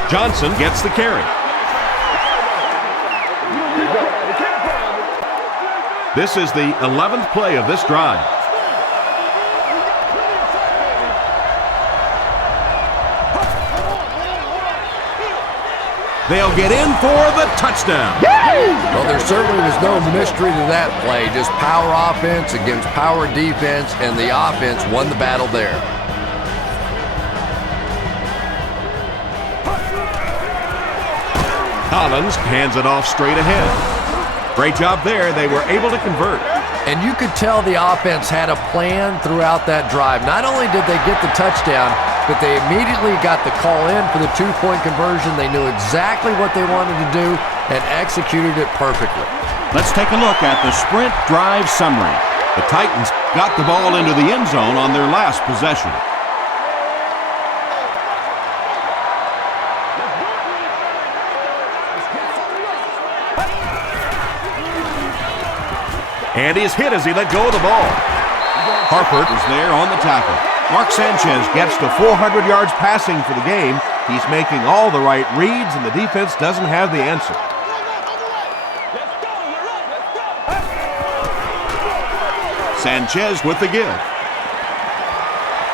Johnson gets the carry. This is the 11th play of this drive. They'll get in for the touchdown. Well, there certainly was no mystery to that play. Just power offense against power defense, and the offense won the battle there. Collins hands it off straight ahead. Great job there. They were able to convert. And you could tell the offense had a plan throughout that drive. Not only did they get the touchdown, but they immediately got the call in for the 2-point conversion. They knew exactly what they wanted to do and executed it perfectly. Let's take a look at the sprint drive summary. The Titans got the ball into the end zone on their last possession. And he's hit as he let go of the ball. Harper is there on the tackle. Mark Sanchez gets to 400 yards passing for the game. He's making all the right reads, and the defense doesn't have the answer. Sanchez with the give.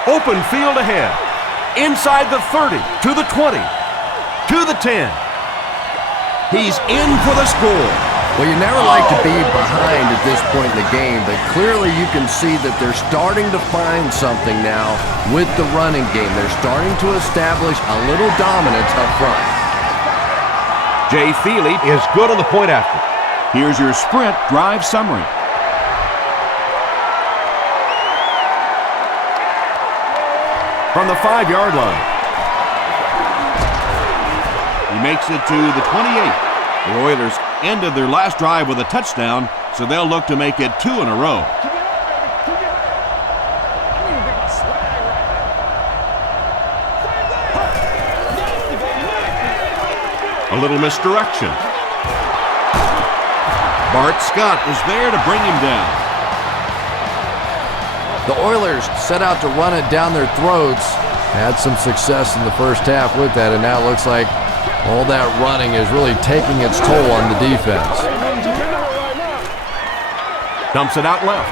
Open field ahead. Inside the 30, to the 20, to the 10. He's in for the score. Well, you never like to be behind at this point in the game, but clearly you can see that they're starting to find something now with the running game. They're starting to establish a little dominance up front. Jay Feely is good on the point after. Here's your sprint drive summary. From the 5-yard line. He makes it to the 28. The Oilers ended their last drive with a touchdown, so they'll look to make it 2 in a row. A little misdirection. Bart Scott was there to bring him down. The Oilers set out to run it down their throats. Had some success in the first half with that, and now it looks like all that running is really taking its toll on the defense. Dumps it out left.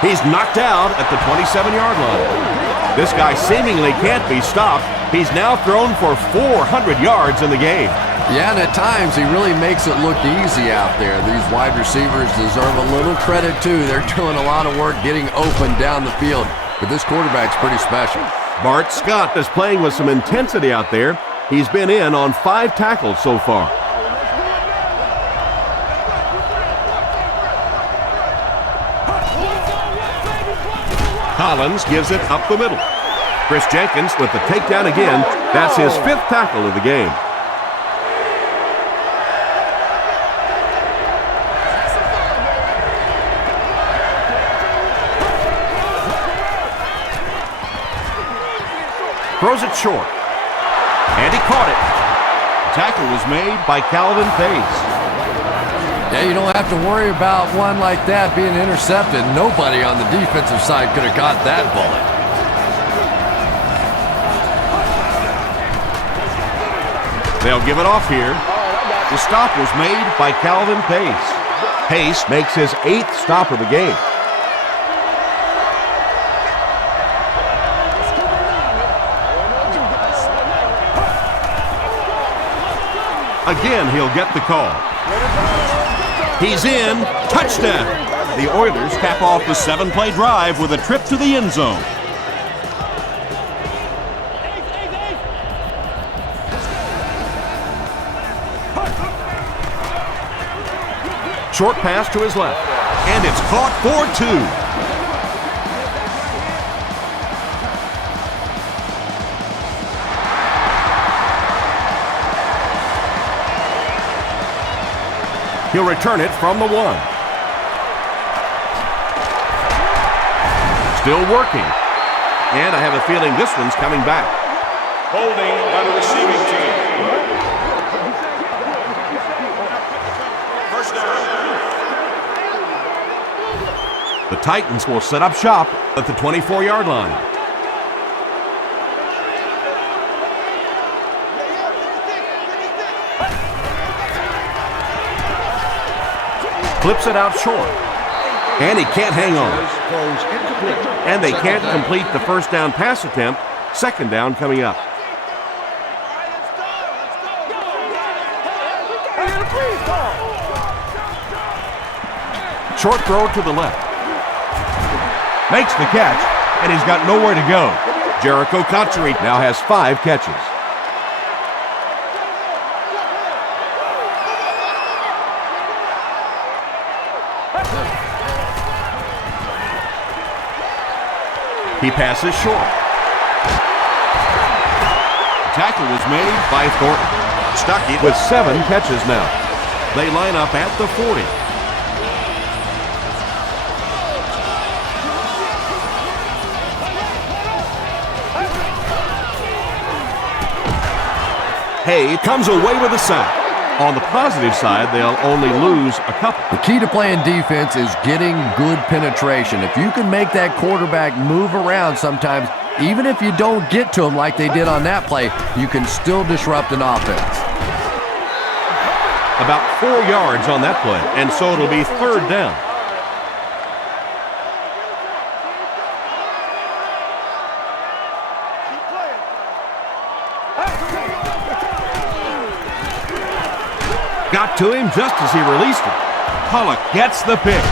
He's knocked out at the 27-yard line. This guy seemingly can't be stopped. He's now thrown for 400 yards in the game. Yeah, and at times he really makes it look easy out there. These wide receivers deserve a little credit too. They're doing a lot of work getting open down the field. But this quarterback's pretty special. Bart Scott is playing with some intensity out there. He's been in on 5 tackles so far. Collins gives it up the middle. Chris Jenkins with the takedown again. That's his 5th tackle of the game. Throws it short. And he caught it. The tackle was made by Calvin Pace. Yeah, you don't have to worry about one like that being intercepted. Nobody on the defensive side could have got that bullet. They'll give it off here. The stop was made by Calvin Pace. Pace makes his 8th stop of the game. Again, he'll get the call. He's in. Touchdown. The Oilers cap off the 7-play drive with a trip to the end zone. Short pass to his left. And it's caught for 2. He'll return it from the 1. Still working. And I have a feeling this one's coming back. Holding by the receiving team. First down. The Titans will set up shop at the 24-yard line. Flips it out short. And he can't hang on. And they can't complete the first down pass attempt. Second down coming up. Short throw to the left. Makes the catch, and he's got nowhere to go. Jericho Cotchery now has 5 catches. He passes short. Tackle was made by Thornton. Stuckey with 7 catches now. They line up at the 40. Hay comes away with a sack. On the positive side, they'll only lose a couple. The key to playing defense is getting good penetration. If you can make that quarterback move around sometimes, even if you don't get to him like they did on that play, you can still disrupt an offense. About 4 yards on that play, and so it'll be 3rd down. Got to him just as he released it. Pollock gets the pick.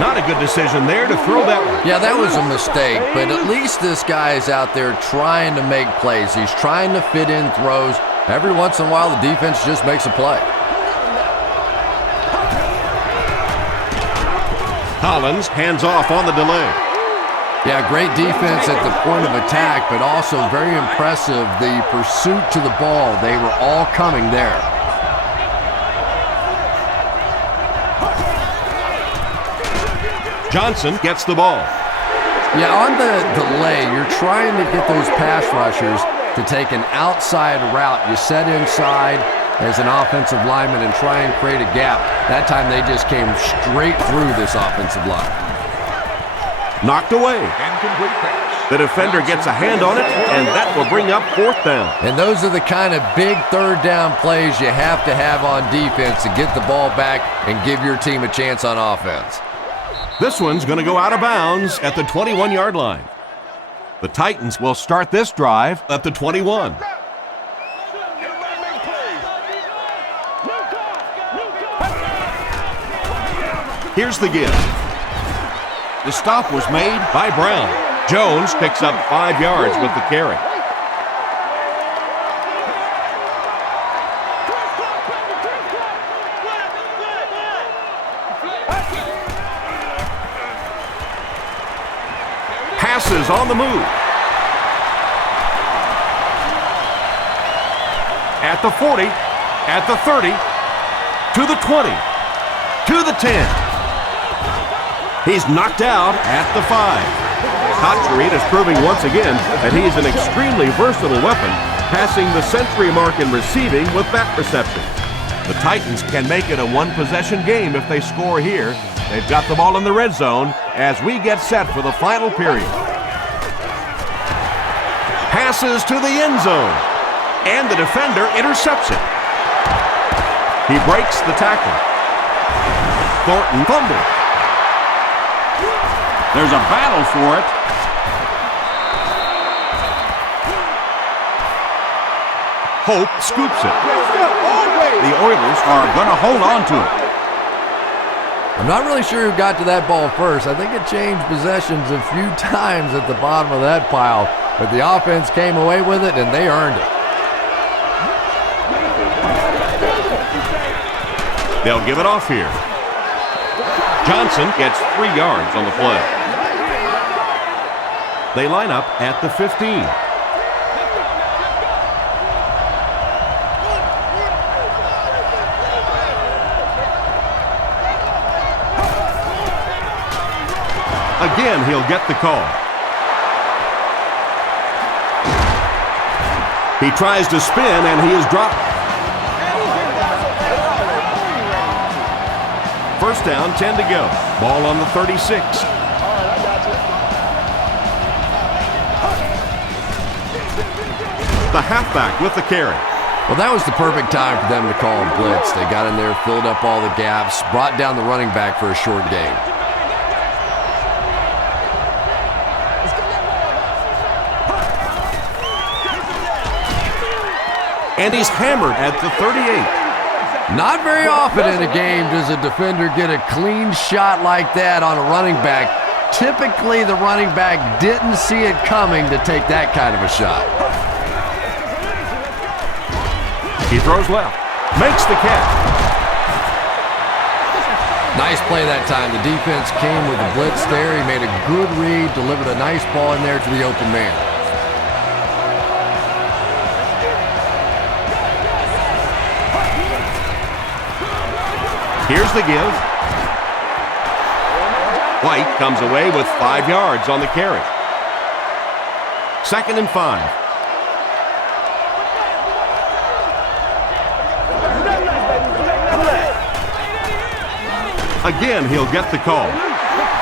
Not a good decision there to throw that one. Yeah, that was a mistake, but at least this guy is out there trying to make plays. He's trying to fit in throws. Every once in a while, the defense just makes a play. Collins hands off on the delay. Yeah, great defense at the point of attack, but also very impressive, the pursuit to the ball. They were all coming there. Johnson gets the ball. Yeah, on the delay, you're trying to get those pass rushers to take an outside route. You set inside as an offensive lineman and try and create a gap. That time they just came straight through this offensive line. Knocked away. Incomplete pass. The defender gets a hand on it, and that will bring up 4th down. And those are the kind of big third down plays you have to have on defense to get the ball back and give your team a chance on offense. This one's going to go out of bounds at the 21-yard line. The Titans will start this drive at the 21. Here's the give. The stop was made by Brown. Jones picks up 5 yards with the carry. Passes on the move. At the 40, at the 30, to the 20, to the 10. He's knocked out at the 5. Cotchery is proving once again that he's an extremely versatile weapon, passing the century mark in receiving with that reception. The Titans can make it a one-possession game if they score here. They've got the ball in the red zone as we get set for the final period. Passes to the end zone, and the defender intercepts it. He breaks the tackle. Thornton fumbled. There's a battle for it. Hope scoops it. The Oilers are going to hold on to it. I'm not really sure who got to that ball first. I think it changed possessions a few times at the bottom of that pile, but the offense came away with it, and they earned it. They'll give it off here. Johnson gets 3 yards on the play. They line up at the 15. Again, he'll get the call. He tries to spin, and he is dropped. First down, 10 to go. Ball on the 36. The halfback with the carry. Well, that was the perfect time for them to call a blitz. They got in there, filled up all the gaps, brought down the running back for a short gain. And he's hammered at the 38. Not very often in a game does a defender get a clean shot like that on a running back. Typically, the running back didn't see it coming to take that kind of a shot. He throws left, makes the catch. Nice play that time. The defense came with a blitz there. He made a good read, delivered a nice ball in there to the open man. Here's the give. White comes away with 5 yards on the carry. 2nd and 5. Again, he'll get the call.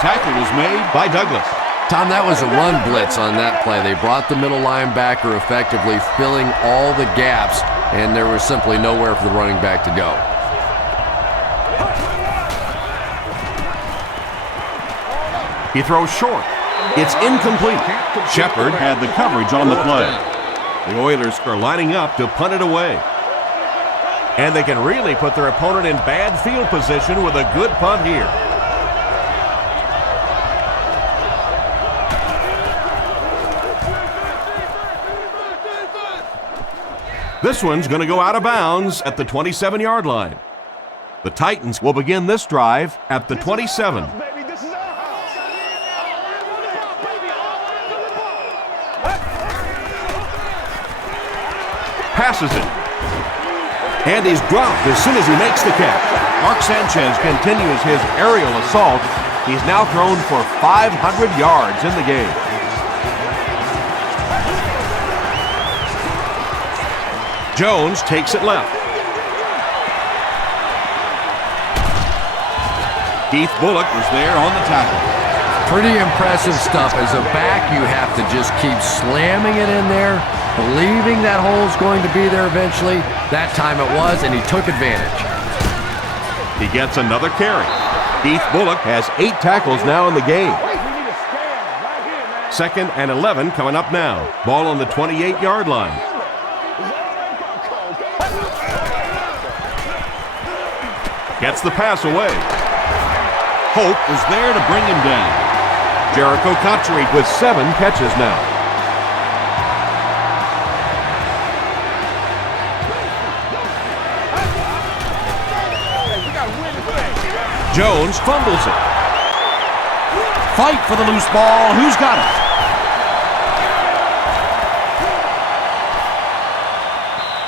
Tackle was made by Douglas. Tom, that was a run blitz on that play. They brought the middle linebacker effectively filling all the gaps, and there was simply nowhere for the running back to go. He throws short. It's incomplete. Shepard had the coverage on the play. The Oilers are lining up to punt it away. And they can really put their opponent in bad field position with a good punt here. This one's going to go out of bounds at the 27-yard line. The Titans will begin this drive at the 27. Baby, this is our house. Passes it. And he's dropped as soon as he makes the catch. Mark Sanchez continues his aerial assault. He's now thrown for 500 yards in the game. Jones takes it left. Keith Bullock was there on the tackle. Pretty impressive stuff. As a back, you have to just keep slamming it in there, believing that hole's going to be there eventually. That time it was, and he took advantage. He gets another carry. Keith Bullock has 8 tackles now in the game. 2nd and 11 coming up now. Ball on the 28-yard line. Gets the pass away. Hope was there to bring him down. Jericho Cotchery with 7 catches now. Jones fumbles it. Fight for the loose ball. Who's got it?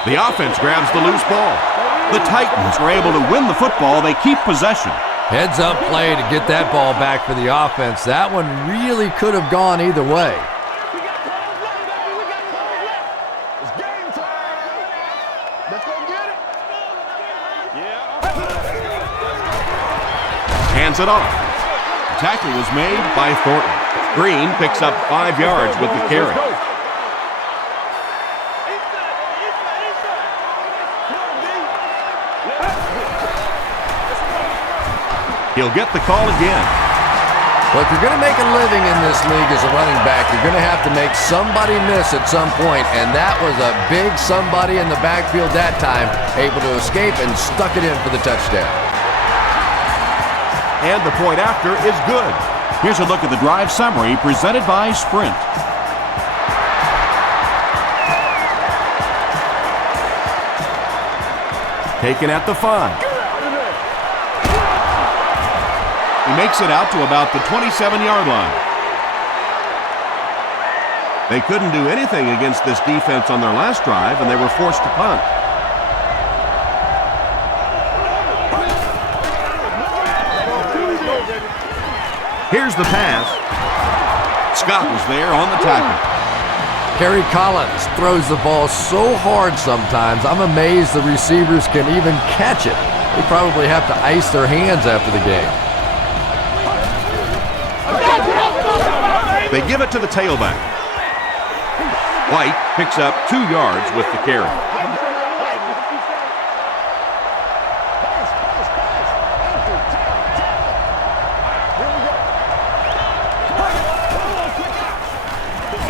The offense grabs the loose ball. The Titans were able to win the football. They keep possession. Heads up play to get that ball back for the offense. That one really could have gone either way. It's game time. Let's go get it. Yeah. Hands it off. The tackle was made by Thornton. Green picks up 5 yards with the carry. He'll get the call again. Well, if you're going to make a living in this league as a running back, you're going to have to make somebody miss at some point, and that was a big somebody in the backfield that time, able to escape and stuck it in for the touchdown. And the point after is good. Here's a look at the drive summary presented by Sprint. Taken at the 5. He makes it out to about the 27-yard line. They couldn't do anything against this defense on their last drive, and they were forced to punt. Here's the pass. Scott was there on the tackle. Kerry Collins throws the ball so hard sometimes, I'm amazed the receivers can even catch it. They probably have to ice their hands after the game. They give it to the tailback. White picks up 2 yards with the carry.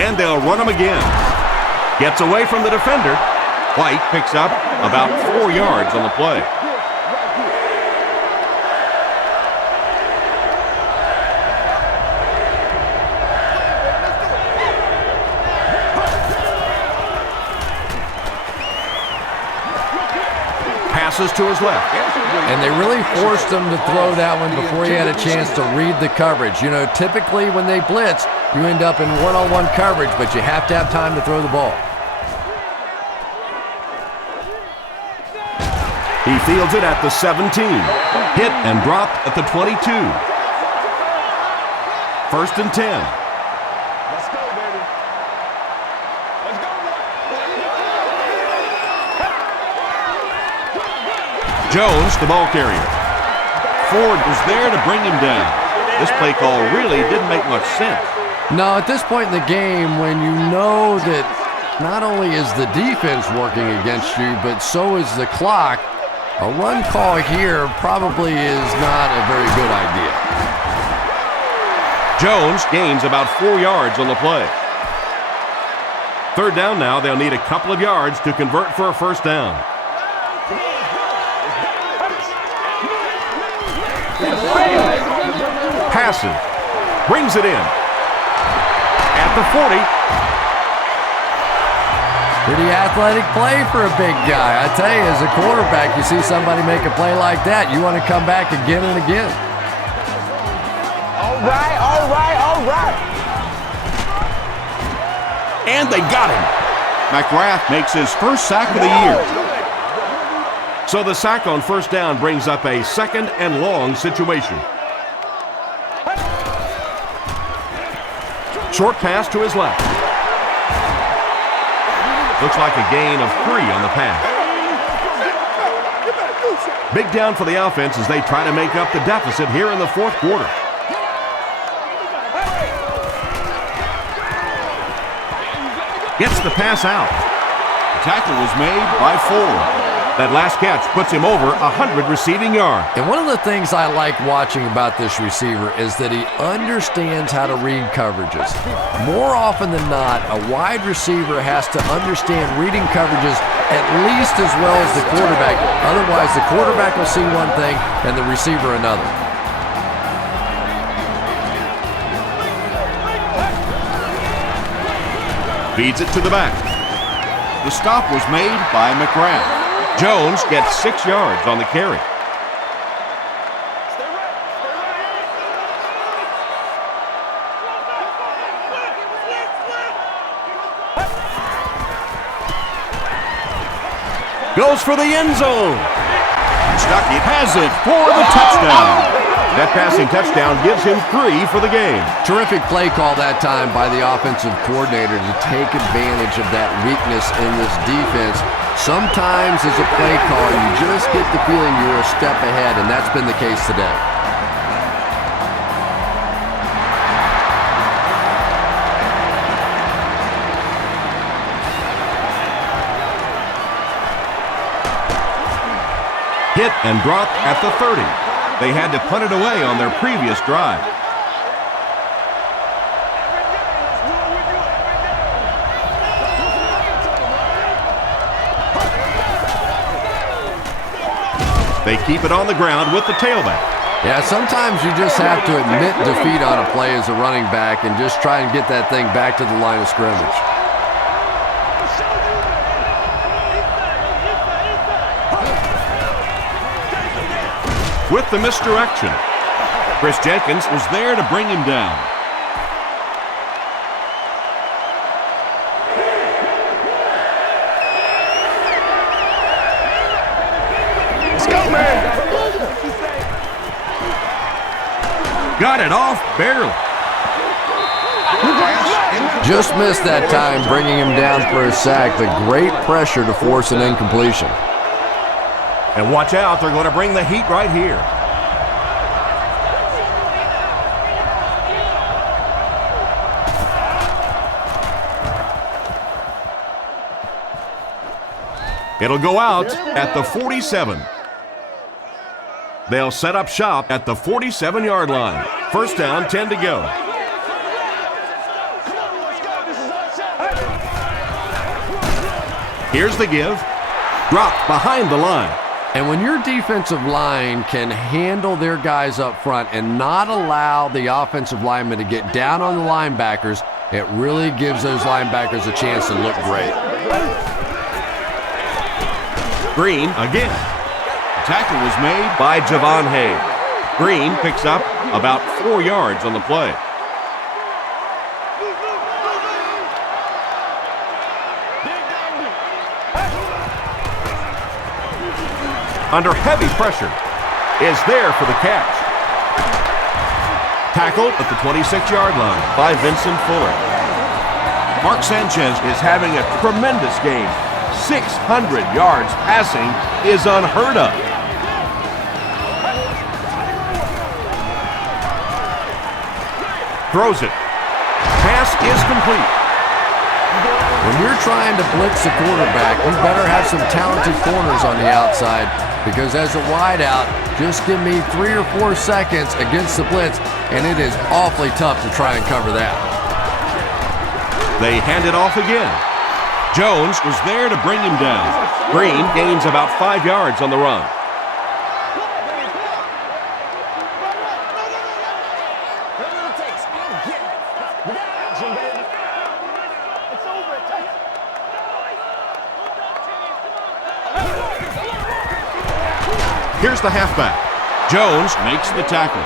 And they'll run him again. Gets away from the defender. White picks up about 4 yards on the play. Passes to his left. And they really forced him to throw that one before he had a chance to read the coverage. You know, typically when they blitz, you end up in one-on-one coverage, but you have to have time to throw the ball. He fields it at the 17. Hit and dropped at the 22. 1st and 10. Let's go, baby. Let's go. Jones, the ball carrier. Ford was there to bring him down. This play call really didn't make much sense. No, at this point in the game, when you know that not only is the defense working against you, but so is the clock, a run call here probably is not a very good idea. Jones gains about 4 yards on the play. 3rd down now. They'll need a couple of yards to convert for a 1st down. Passes. Brings it in. At the 40. Pretty athletic play for a big guy. I tell you, as a quarterback, you see somebody make a play like that, you want to come back again and again. All right, all right, all right. And they got him. McGrath makes his first sack of the year. So the sack on first down brings up a 2nd and long situation. Short pass to his left. Looks like a gain of 3 on the pass. Big down for the offense as they try to make up the deficit here in the 4th quarter. Gets the pass out. The tackle was made by 4. That last catch puts him over 100 receiving yards. And one of the things I like watching about this receiver is that he understands how to read coverages. More often than not, a wide receiver has to understand reading coverages at least as well as the quarterback. Otherwise, the quarterback will see one thing and the receiver another. Feeds it to the back. The stop was made by McGrath. Jones gets 6 yards on the carry. Goes for the end zone. Stuckey has it for the touchdown. That passing touchdown gives him 3 for the game. Terrific play call that time by the offensive coordinator to take advantage of that weakness in this defense. Sometimes as a play caller, you just get the feeling you're a step ahead, and that's been the case today. Hit and dropped at the 30. They had to punt it away on their previous drive. They keep it on the ground with the tailback. Yeah, sometimes you just have to admit defeat on a play as a running back and just try and get that thing back to the line of scrimmage. With the misdirection, Chris Jenkins was there to bring him down. Let's go, man. Got it off barely. Just missed that time, bringing him down for a sack. The great pressure to force an incompletion. And watch out, they're going to bring the heat right here. It'll go out at the 47. They'll set up shop at the 47-yard line. First down, 10 to go. Here's the give. Dropped behind the line. And when your defensive line can handle their guys up front and not allow the offensive linemen to get down on the linebackers, it really gives those linebackers a chance to look great. Green again. The tackle was made By Javon Hayes. Green picks up about 4 yards on the play. Under heavy pressure, is there for the catch. Tackled at the 26-yard line by Vincent Fuller. Mark Sanchez is having a tremendous game. 600 yards passing is unheard of. Throws it. Pass is complete. When you're trying to blitz the quarterback, you better have some talented corners on the outside, because as a wideout, just give me 3 or 4 seconds against the blitz, and it is awfully tough to try and cover that. They hand it off again. Jones was there to bring him down. Green gains about 5 yards on the run. Here's the halfback. Jones makes the tackle.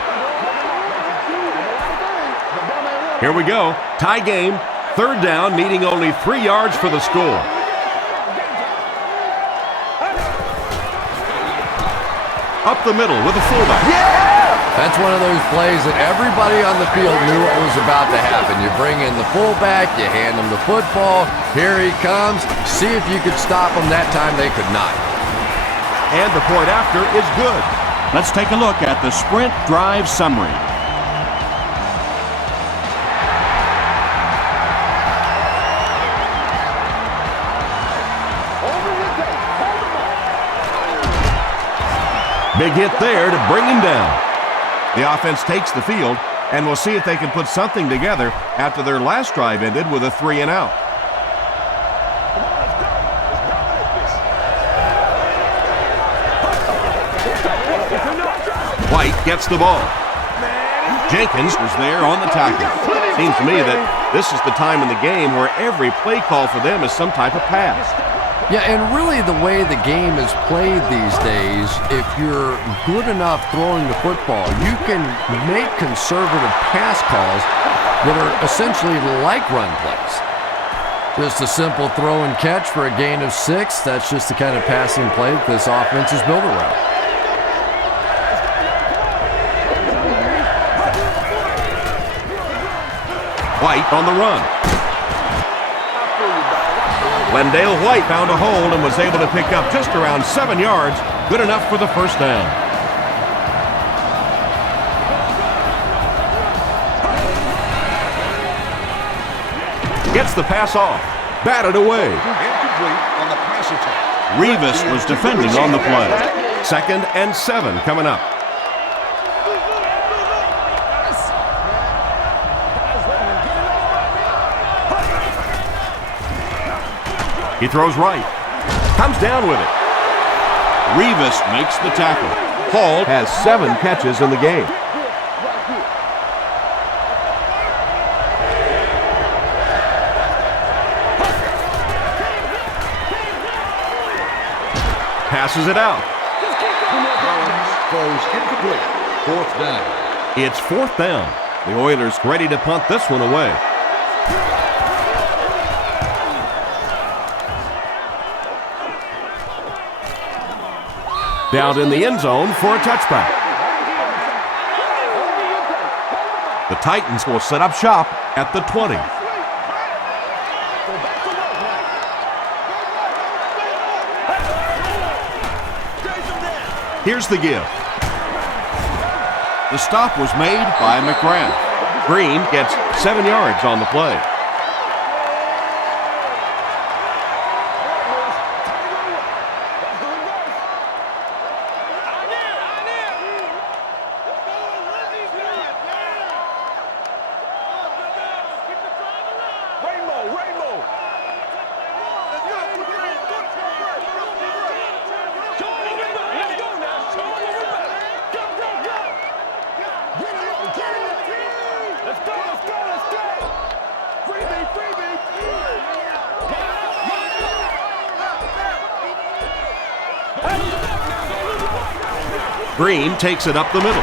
Here we go. Tie game. Third down, needing only 3 yards for the score. Up the middle with a fullback. That's one of those plays that everybody on the field knew what was about to happen. You bring in the fullback, you hand him the football. Here he comes. See if you could stop him. That time they could not. And the point after is good. Let's take a look at the sprint drive summary. Big hit there to bring him down. The offense takes the field, and we'll see if they can put something together after their last drive ended with a 3-and-out. White gets the ball. Jenkins was there on the tackle. Seems to me that this is the time in the game where every play call for them is some type of pass. Yeah, and really the way the game is played these days, if you're good enough throwing the football, you can make conservative pass calls that are essentially like run plays. Just a simple throw and catch for a gain of 6. That's just the kind of passing play that this offense is built around. White on the run. Glendale White found a hole and was able to pick up just around 7 yards. Good enough for the first down. Gets the pass off. Batted away. Incomplete on the pass attack. Revis was defending on the play. 2nd and 7 coming up. He throws right. Comes down with it. Revis makes the tackle. Hall has 7 catches in the game. Passes it out. Throws incomplete. 4th down. It's 4th down. The Oilers ready to punt this one away. Down in the end zone for a touchback. The Titans will set up shop at the 20. Here's the give. The stop was made by McGrath. Green gets 7 yards on the play. Green takes it up the middle.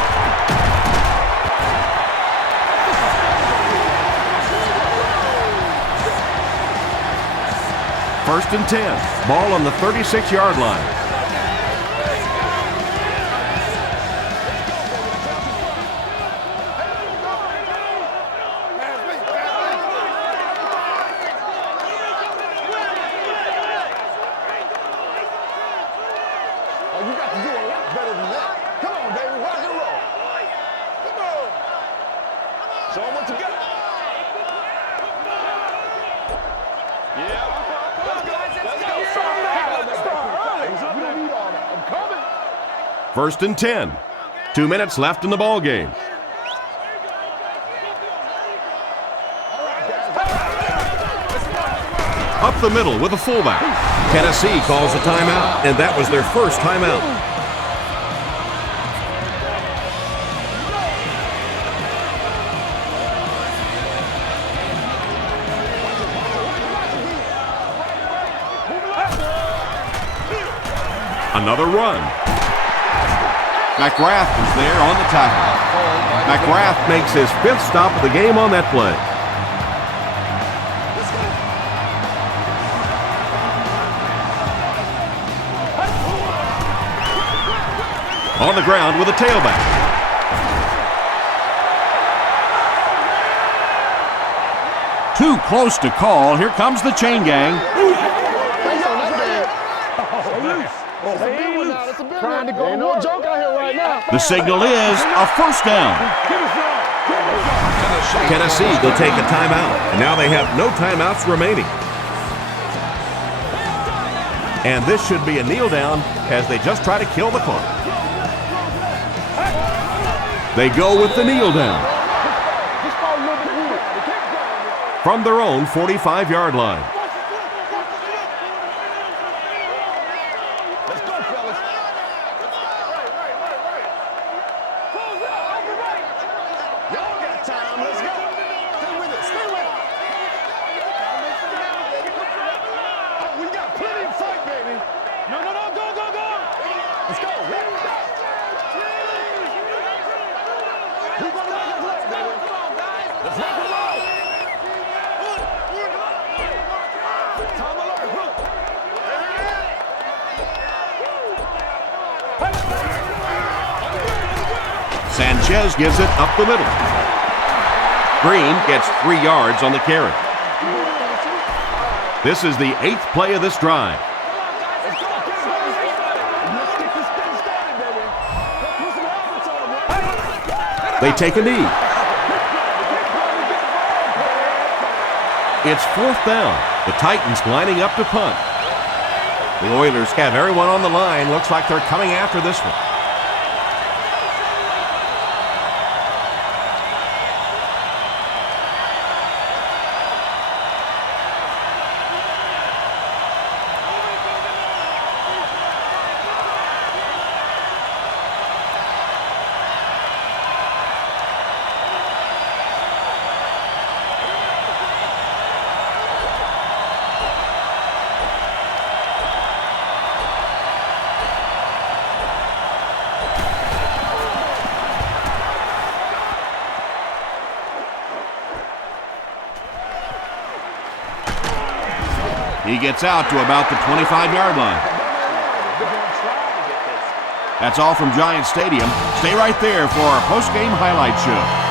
First and 10. Ball on the 36-yard line. First and 10. 2 minutes left in the ball game. Up the middle with a fullback. Tennessee calls a timeout, and that was their first timeout. Another run. McGrath is there on the tackle. McGrath makes his 5th stop of the game on that play. On the ground with a tailback. Too close to call. Here comes the chain gang. Trying to go. No joke out here right now. The signal is a first down. Tennessee will take a timeout, and now they have no timeouts remaining. And this should be a kneel down as they just try to kill the clock. They go with the kneel down from their own 45-yard line. Let's go, fellas. Y'all got time. Let's go. Stay with it. Stay with it. Oh, we got plenty of fight, baby. No, go. Let's go. Who's going to make a play, baby? Let's rock and roll. Time alert. Sanchez gives it up the middle. Green gets 3 yards on the carry. This is the 8th play of this drive. They take a knee. It's 4th down. The Titans lining up to punt. The Oilers have everyone on the line. Looks like they're coming after this one. He gets out to about the 25-yard line. That's all from Giant Stadium. Stay right there for our post-game highlight show.